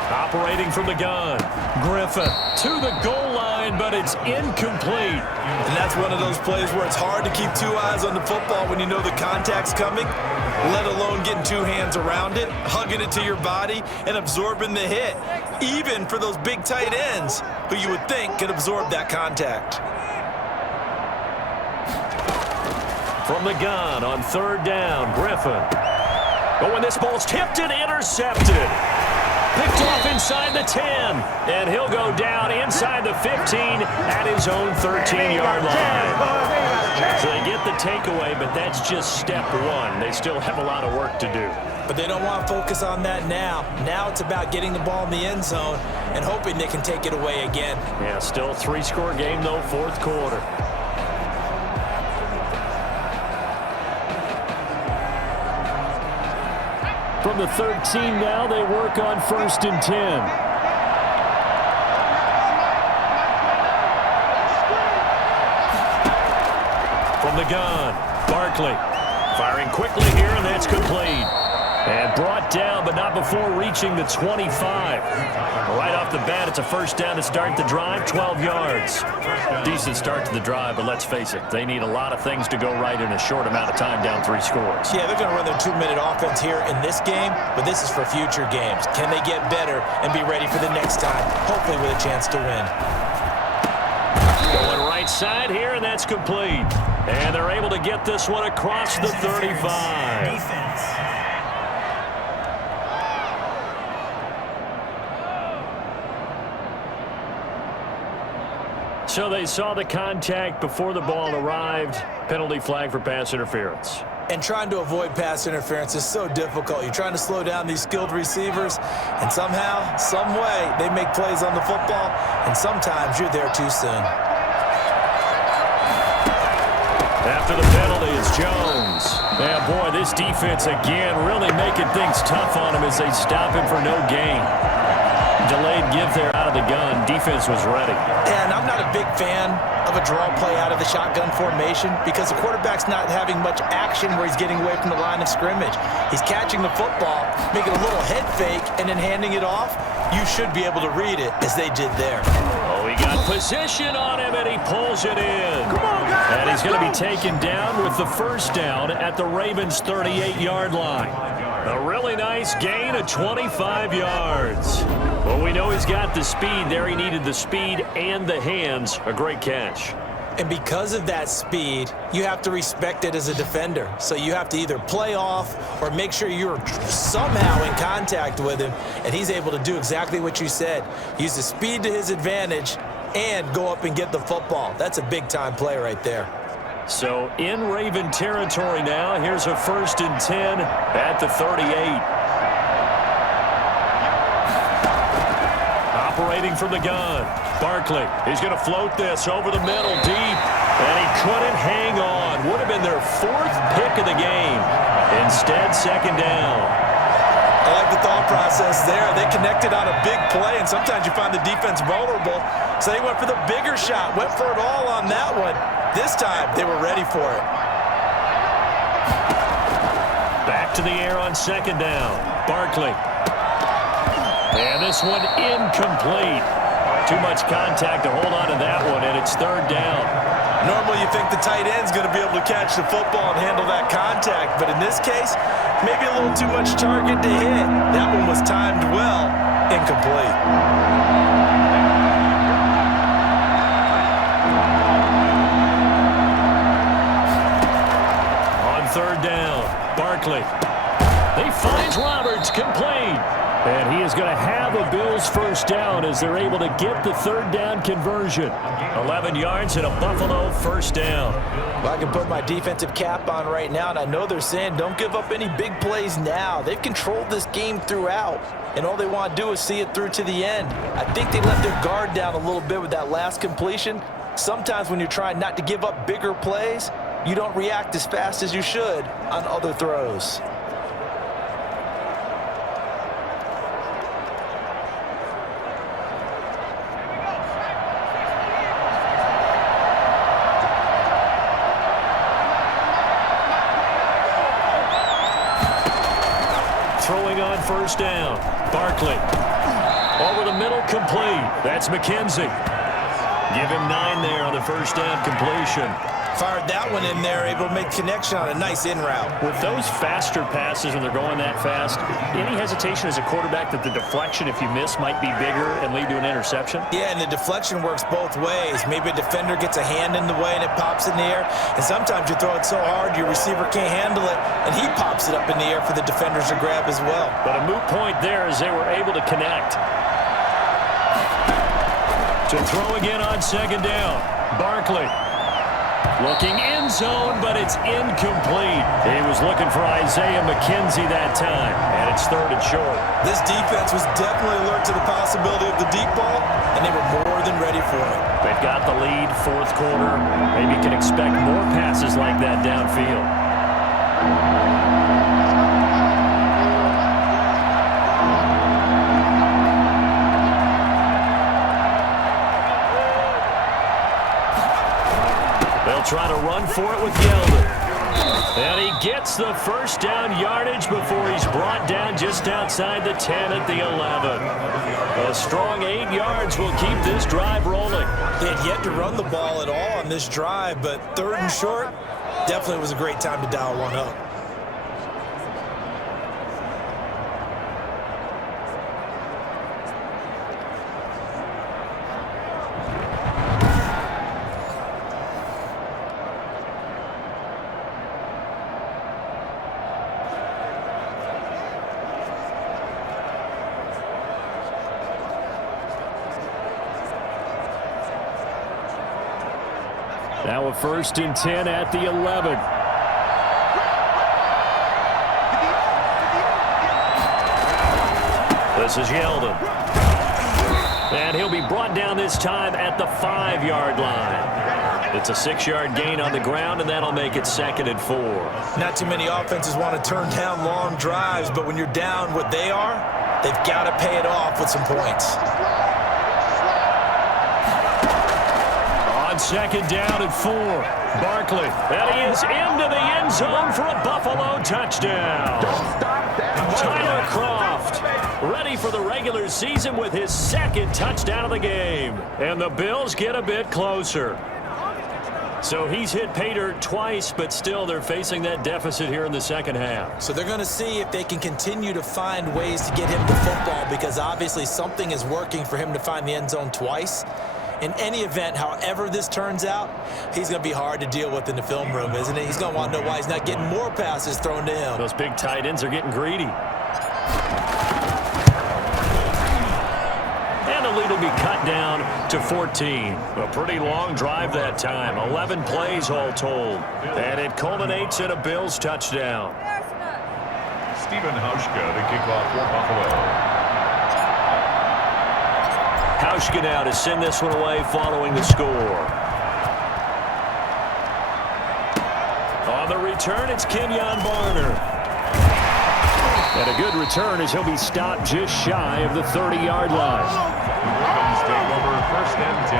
Operating from the gun. Griffin to the goal line, but it's incomplete. And that's one of those plays where it's hard to keep 2 eyes on the football when you know the contact's coming, let alone getting 2 hands around it, hugging it to your body, and absorbing the hit, even for those big tight ends who you would think could absorb that contact. From the gun on 3rd down, Griffin. But when this ball's tipped and intercepted. Picked off inside the 10, and he'll go down inside the 15 at his own 13-yard line. So they get the takeaway, but that's just step 1. They still have a lot of work to do. But they don't want to focus on that now. Now it's about getting the ball in the end zone and hoping they can take it away again. Yeah, still a 3-score game, though, 4th quarter. From the 13 now, they work on 1st and 10. From the gun, Barkley firing quickly here, and that's complete. And brought down, but not before reaching the 25. Right off the bat, it's a first down to start the drive, 12 yards. Decent start to the drive, but let's face it, they need a lot of things to go right in a short amount of time, down 3 scores. Yeah, they're going to run their 2-minute offense here in this game, but this is for future games. Can they get better and be ready for the next time, hopefully with a chance to win? Going right side here, and that's complete. And they're able to get this one across the 35. Defense. So they saw the contact before the ball arrived. Penalty flag for pass interference. And trying to avoid pass interference is so difficult. You're trying to slow down these skilled receivers, and somehow, some way, they make plays on the football, and sometimes you're there too soon. After the penalty, it's Jones. Yeah, boy, this defense again really making things tough on him as they stop him for no gain. Delayed give there out of the gun. Defense was ready. And I'm not a big fan of a draw play out of the shotgun formation because the quarterback's not having much action where he's getting away from the line of scrimmage. He's catching the football, making a little head fake, and then handing it off. You should be able to read it as they did there. Oh, he got position on him, and he pulls it in. Come on, guys, and he's going to be taken down with the first down at the Ravens' 38-yard line. A really nice gain of 25 yards. Well, we know he's got the speed there. He needed the speed and the hands. A great catch. And because of that speed, you have to respect it as a defender. So you have to either play off or make sure you're somehow in contact with him. And he's able to do exactly what you said. Use the speed to his advantage and go up and get the football. That's a big-time play right there. So in Raven territory now. Here's a 1st and 10 at the 38. Operating from the gun. Barkley, he's going to float this over the middle deep. And he couldn't hang on. Would have been their 4th pick of the game. Instead, 2nd down. I like the thought process there. They connected on a big play, and sometimes you find the defense vulnerable. So they went for the bigger shot, went for it all on that one. This time, they were ready for it. Back to the air on 2nd down. Barkley. And this one incomplete. Too much contact to hold on to that one, and it's 3rd down. Normally, you think the tight end's going to be able to catch the football and handle that contact. But in this case, maybe a little too much target to hit. That one was timed well. Incomplete. On 3rd down, Barkley. He finds Roberts, complete. And he is going to have a Bills 1st down as they're able to get the 3rd down conversion. 11 yards and a Buffalo 1st down. Well, I can put my defensive cap on right now, and I know they're saying don't give up any big plays now. They've controlled this game throughout, and all they want to do is see it through to the end. I think they let their guard down a little bit with that last completion. Sometimes when you're trying not to give up bigger plays, you don't react as fast as you should on other throws. Throwing on 1st down. Barkley. Over the middle, complete. That's McKenzie. Give him 9 there on the 1st down completion. Fired that one in there, able to make connection on a nice in route. With those faster passes when they're going that fast, any hesitation as a quarterback that the deflection, if you miss, might be bigger and lead to an interception? Yeah, and the deflection works both ways. Maybe a defender gets a hand in the way and it pops in the air. And sometimes you throw it so hard your receiver can't handle it, and he pops it up in the air for the defenders to grab as well. But a moot point there as they were able to connect. To throw again on 2nd down. Barkley. Looking end zone, but it's incomplete. He was looking for Isaiah McKenzie that time, and it's 3rd and short. This defense was definitely alert to the possibility of the deep ball, and they were more than ready for it. They've got the lead, 4th quarter. Maybe can expect more passes like that downfield. They'll try to run for it with Yeldon. And he gets the 1st down yardage before he's brought down just outside the 10 at the 11. A strong 8 yards will keep this drive rolling. They had yet to run the ball at all on this drive, but 3rd and short definitely was a great time to dial one up. Now a 1st and 10 at the 11. This is Yeldon. And he'll be brought down this time at the 5-yard line. It's a 6-yard gain on the ground, and that'll make it 2nd and 4. Not too many offenses want to turn down long drives, but when you're down what they are, they've got to pay it off with some points. 2nd down and 4. Barkley. And he is into the end zone for a Buffalo touchdown. Tyler Kroft ready for the regular season with his 2nd touchdown of the game. And the Bills get a bit closer. So he's hit pay dirt twice, but still they're facing that deficit here in the 2nd half. So they're going to see if they can continue to find ways to get him the football, because obviously something is working for him to find the end zone twice. In any event, however this turns out, he's going to be hard to deal with in the film room, isn't he? He's going to want to know why he's not getting more passes thrown to him. Those big tight ends are getting greedy. And the lead will be cut down to 14. A pretty long drive that time. 11 plays all told. And it culminates in a Bills touchdown. Stephen Hauschka to kick off for Buffalo. Hauschka now to send this one away following the score. On the return, it's Kenyon Barner. And a good return as he'll be stopped just shy of the 30-yard line. The Ravens take over 1st and 10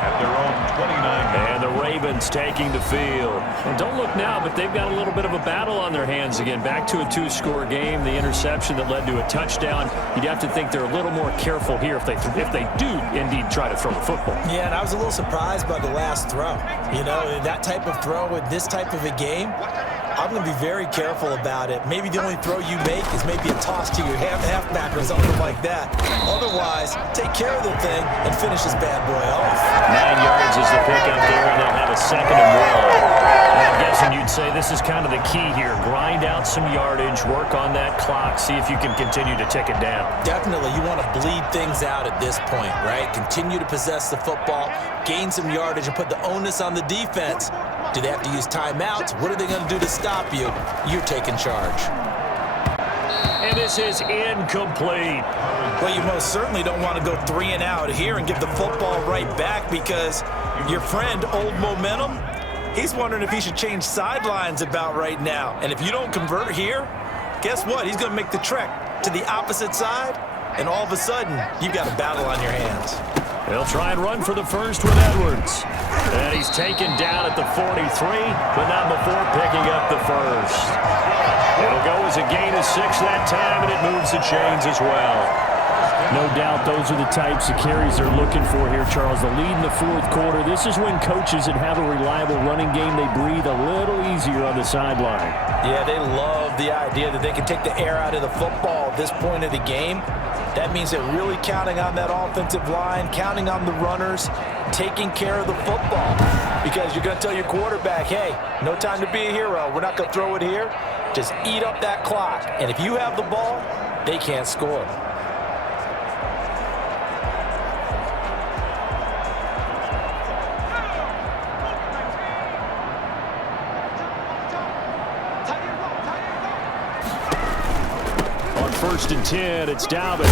at their own 29. And the Ravens taking the field. Well, don't look now, but they've got a little bit of a battle on their hands again. Back to a 2-score game. The interception that led to a touchdown. You'd have to think they're a little more careful here if they do indeed try to throw the football. Yeah, and I was a little surprised by the last throw. You know, that type of throw in this type of a game, I'm going to be very careful about it. Maybe the only throw you make is maybe a toss to your halfback or something like that. Otherwise, take care of the thing and finish this bad boy off. 9 yards is the pickup there, and they'll have a 2nd and 1. I'm guessing you'd say this is kind of the key here. Grind out some yardage, work on that clock, see if you can continue to tick it down. Definitely, you want to bleed things out at this point, right? Continue to possess the football, gain some yardage, and put the onus on the defense. Do they have to use timeouts? What are they going to do to stop you? You're taking charge. And this is incomplete. Well, you most certainly don't want to go 3 and out here and give the football right back because your friend, Old Momentum, he's wondering if he should change sidelines about right now. And if you don't convert here, guess what? He's going to make the trek to the opposite side, and all of a sudden, you've got a battle on your hands. They'll try and run for the first with Edwards. And he's taken down at the 43, but not before picking up the first. It'll go as a gain of 6 that time, and it moves the chains as well. No doubt those are the types of carries they're looking for here, Charles. The lead in the 4th quarter. This is when coaches that have a reliable running game, they breathe a little easier on the sideline. Yeah, they love the idea that they can take the air out of the football at this point of the game. That means they're really counting on that offensive line, counting on the runners, taking care of the football. Because you're going to tell your quarterback, hey, no time to be a hero. We're not going to throw it here. Just eat up that clock. And if you have the ball, they can't score. On 1st and 10, it's Dobbins.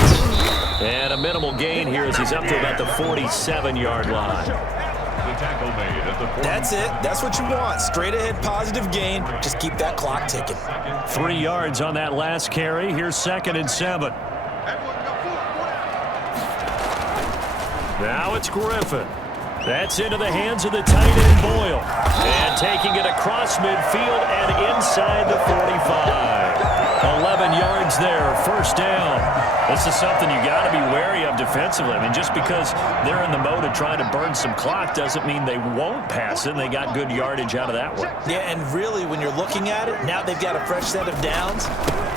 And a minimal gain here as he's up to about the 47-yard line. The tackle made at the 40. That's it. That's what you want. Straight ahead, positive gain. Just keep that clock ticking. 3 yards on that last carry. Here's 2nd and 7. Now it's Griffin. That's into the hands of the tight end Boyle. And taking it across midfield and inside the 45. 11 yards there, 1st down. This is something you got to be wary of defensively. I mean, just because they're in the mode of trying to burn some clock doesn't mean they won't pass it. And they got good yardage out of that one. Yeah, and really, when you're looking at it, now they've got a fresh set of downs.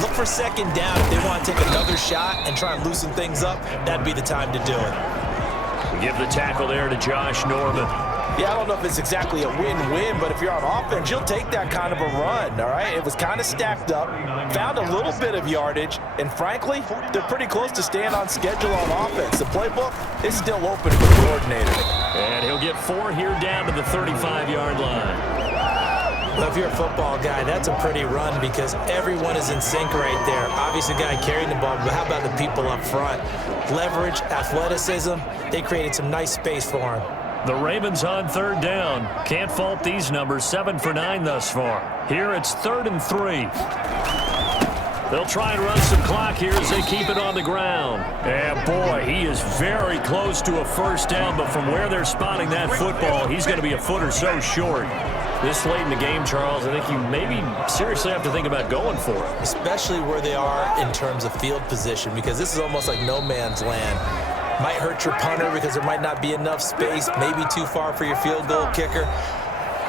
Look for 2nd down. If they want to take another shot and try and loosen things up, that'd be the time to do it. We give the tackle there to Josh Norman. Yeah, I don't know if it's exactly a win-win, but if you're on offense, you'll take that kind of a run, all right? It was kind of stacked up, found a little bit of yardage, and frankly, they're pretty close to staying on schedule on offense. The playbook is still open for the coordinator. And he'll get 4 here down to the 35-yard line. Well, if you're a football guy, that's a pretty run because everyone is in sync right there. Obviously, the guy carrying the ball, but how about the people up front? Leverage, athleticism, they created some nice space for him. The Ravens on 3rd down. Can't fault these numbers. 7 for 9 thus far. Here it's 3rd and 3. They'll try and run some clock here as they keep it on the ground. And boy, he is very close to a 1st down, but from where they're spotting that football, he's going to be a foot or so short. This late in the game, Charles, I think you maybe seriously have to think about going for it. Especially where they are in terms of field position, because this is almost like no man's land. Might hurt your punter because there might not be enough space, maybe too far for your field goal kicker.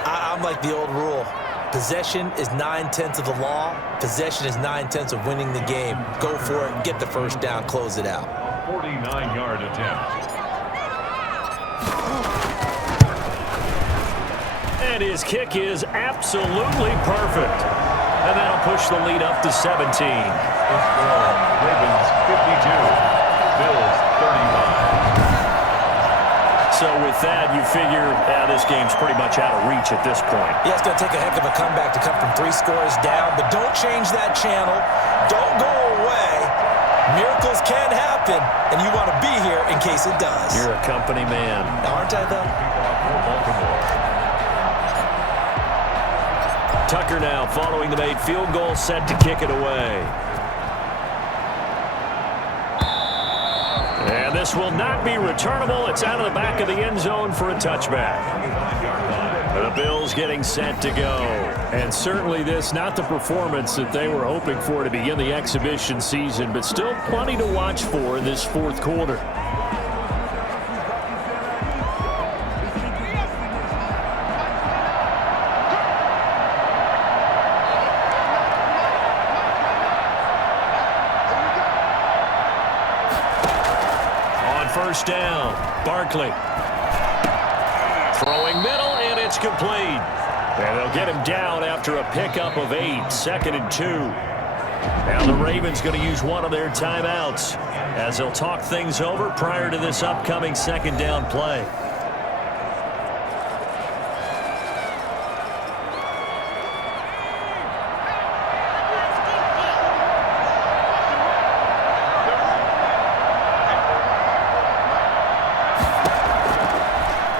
I'm like the old rule. Possession is 9/10 of the law. Possession is 9/10 of winning the game. Go for it, get the 1st down, close it out. 49-yard attempt. And his kick is absolutely perfect. And that'll push the lead up to 17. Ravens 52, Bills So with that, you figure this game's pretty much out of reach at this point. Yeah, it's going to take a heck of a comeback to come from 3 scores down, but don't change that channel. Don't go away. Miracles can happen, and you want to be here in case it does. You're a company man. Aren't I, though? Tucker now following the made field goal, set to kick it away. And this will not be returnable. It's out of the back of the end zone for a touchback. The Bills getting set to go. And certainly this, not the performance that they were hoping for to begin the exhibition season, but still plenty to watch for in this fourth quarter. First down, Barkley. Throwing middle, and it's complete. And they'll get him down after a pickup of 8, 2nd and 2. Now the Ravens going to use one of their timeouts as they'll talk things over prior to this upcoming 2nd down play.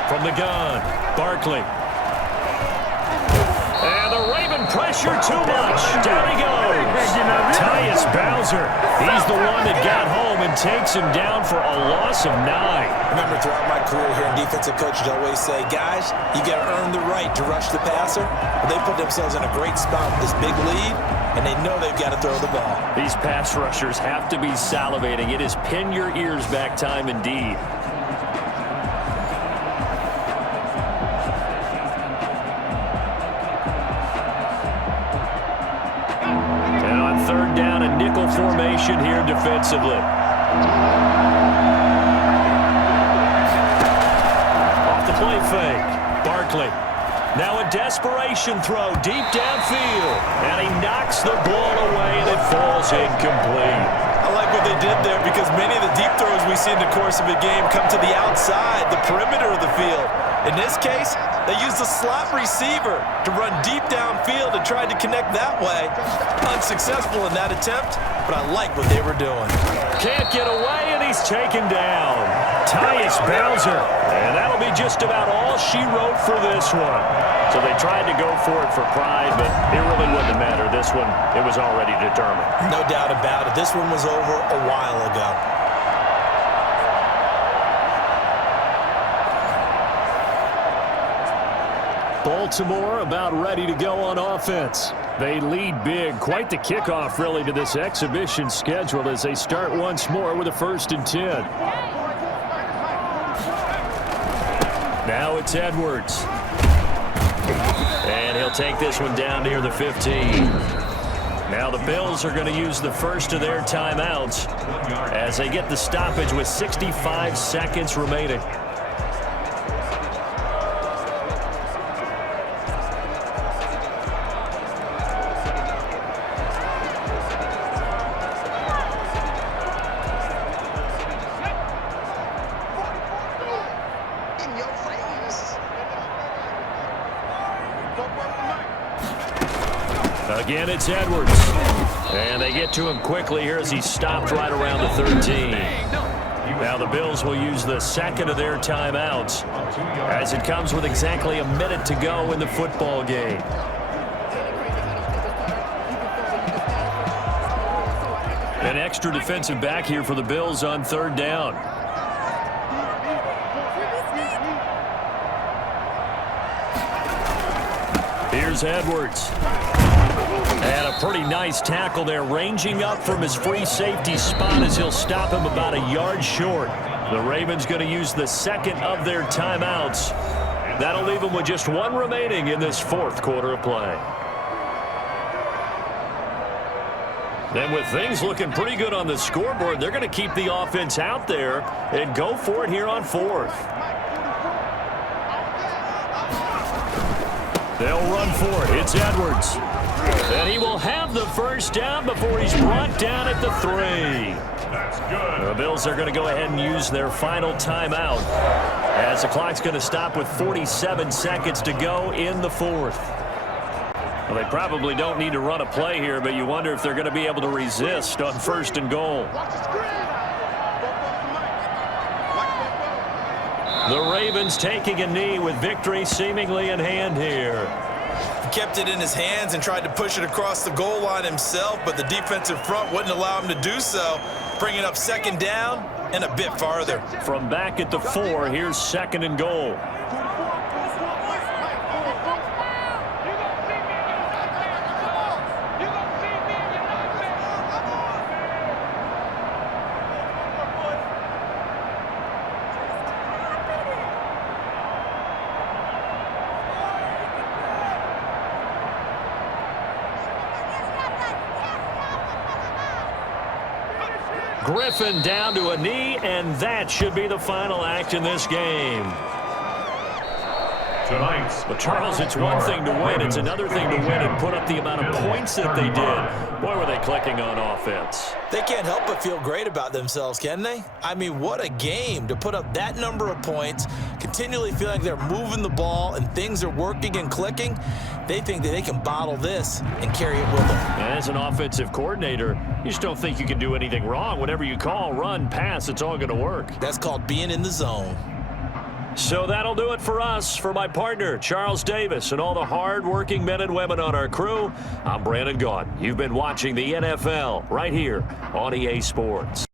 From the gun, Barkley. And the Raven pressure too much. Down he goes. Tyus Bowser. He's the one that got home and takes him down for a loss of 9. Remember, throughout my career here, defensive coaches always say, guys, you got to earn the right to rush the passer. But they put themselves in a great spot with this big lead, and they know they've got to throw the ball. These pass rushers have to be salivating. It is pin your ears back time indeed. Nickel formation here defensively. Off the play fake. Barkley. Now a desperation throw deep downfield. And he knocks the ball away and it falls incomplete. I like what they did there because many of the deep throws we see in the course of a game come to the outside, the perimeter of the field. In this case, they used a slot receiver to run deep downfield and tried to connect that way. Unsuccessful in that attempt, but I like what they were doing. Can't get away, and he's taken down. Tyus Bowser. And that'll be just about all she wrote for this one. So they tried to go for it for pride, but it really wouldn't matter. This one, it was already determined. No doubt about it. This one was over a while ago. Baltimore about ready to go on offense. They lead big. Quite the kickoff, really, to this exhibition schedule as they start once more with a 1st and 10. Now it's Edwards. And he'll take this one down near the 15. Now the Bills are going to use the first of their timeouts as they get the stoppage with 65 seconds remaining. Again, it's Edwards. And they get to him quickly here as he stopped right around the 13. Now the Bills will use the 2nd of their timeouts as it comes with exactly a minute to go in the football game. An extra defensive back here for the Bills on 3rd down. Here's Edwards. And a pretty nice tackle there, ranging up from his free safety spot as he'll stop him about a yard short. The Ravens going to use the 2nd of their timeouts. That'll leave them with just 1 remaining in this 4th quarter of play. And with things looking pretty good on the scoreboard, they're going to keep the offense out there and go for it here on 4th. They'll run for it. It's Edwards. And he will have the first down before he's brought down at the 3. That's good. The Bills are going to go ahead and use their final timeout as the clock's going to stop with 47 seconds to go in the 4th. Well, they probably don't need to run a play here, but you wonder if they're going to be able to resist on 1st and goal. The Ravens taking a knee with victory seemingly in hand here. He kept it in his hands and tried to push it across the goal line himself, but the defensive front wouldn't allow him to do so, bringing up 2nd down and a bit farther. From back at the 4, here's 2nd and goal. Griffin down to a knee, and that should be the final act in this game. But Charles, it's one thing to win. It's another thing to win and put up the amount of points that they did. Boy, were they clicking on offense. They can't help but feel great about themselves, can they? I mean, what a game to put up that number of points, continually feel like they're moving the ball and things are working and clicking. They think that they can bottle this and carry it with them. And as an offensive coordinator, you just don't think you can do anything wrong. Whatever you call, run, pass, it's all going to work. That's called being in the zone. So that'll do it for us. For my partner, Charles Davis, and all the hard-working men and women on our crew, I'm Brandon Gaudin. You've been watching the NFL right here on EA Sports.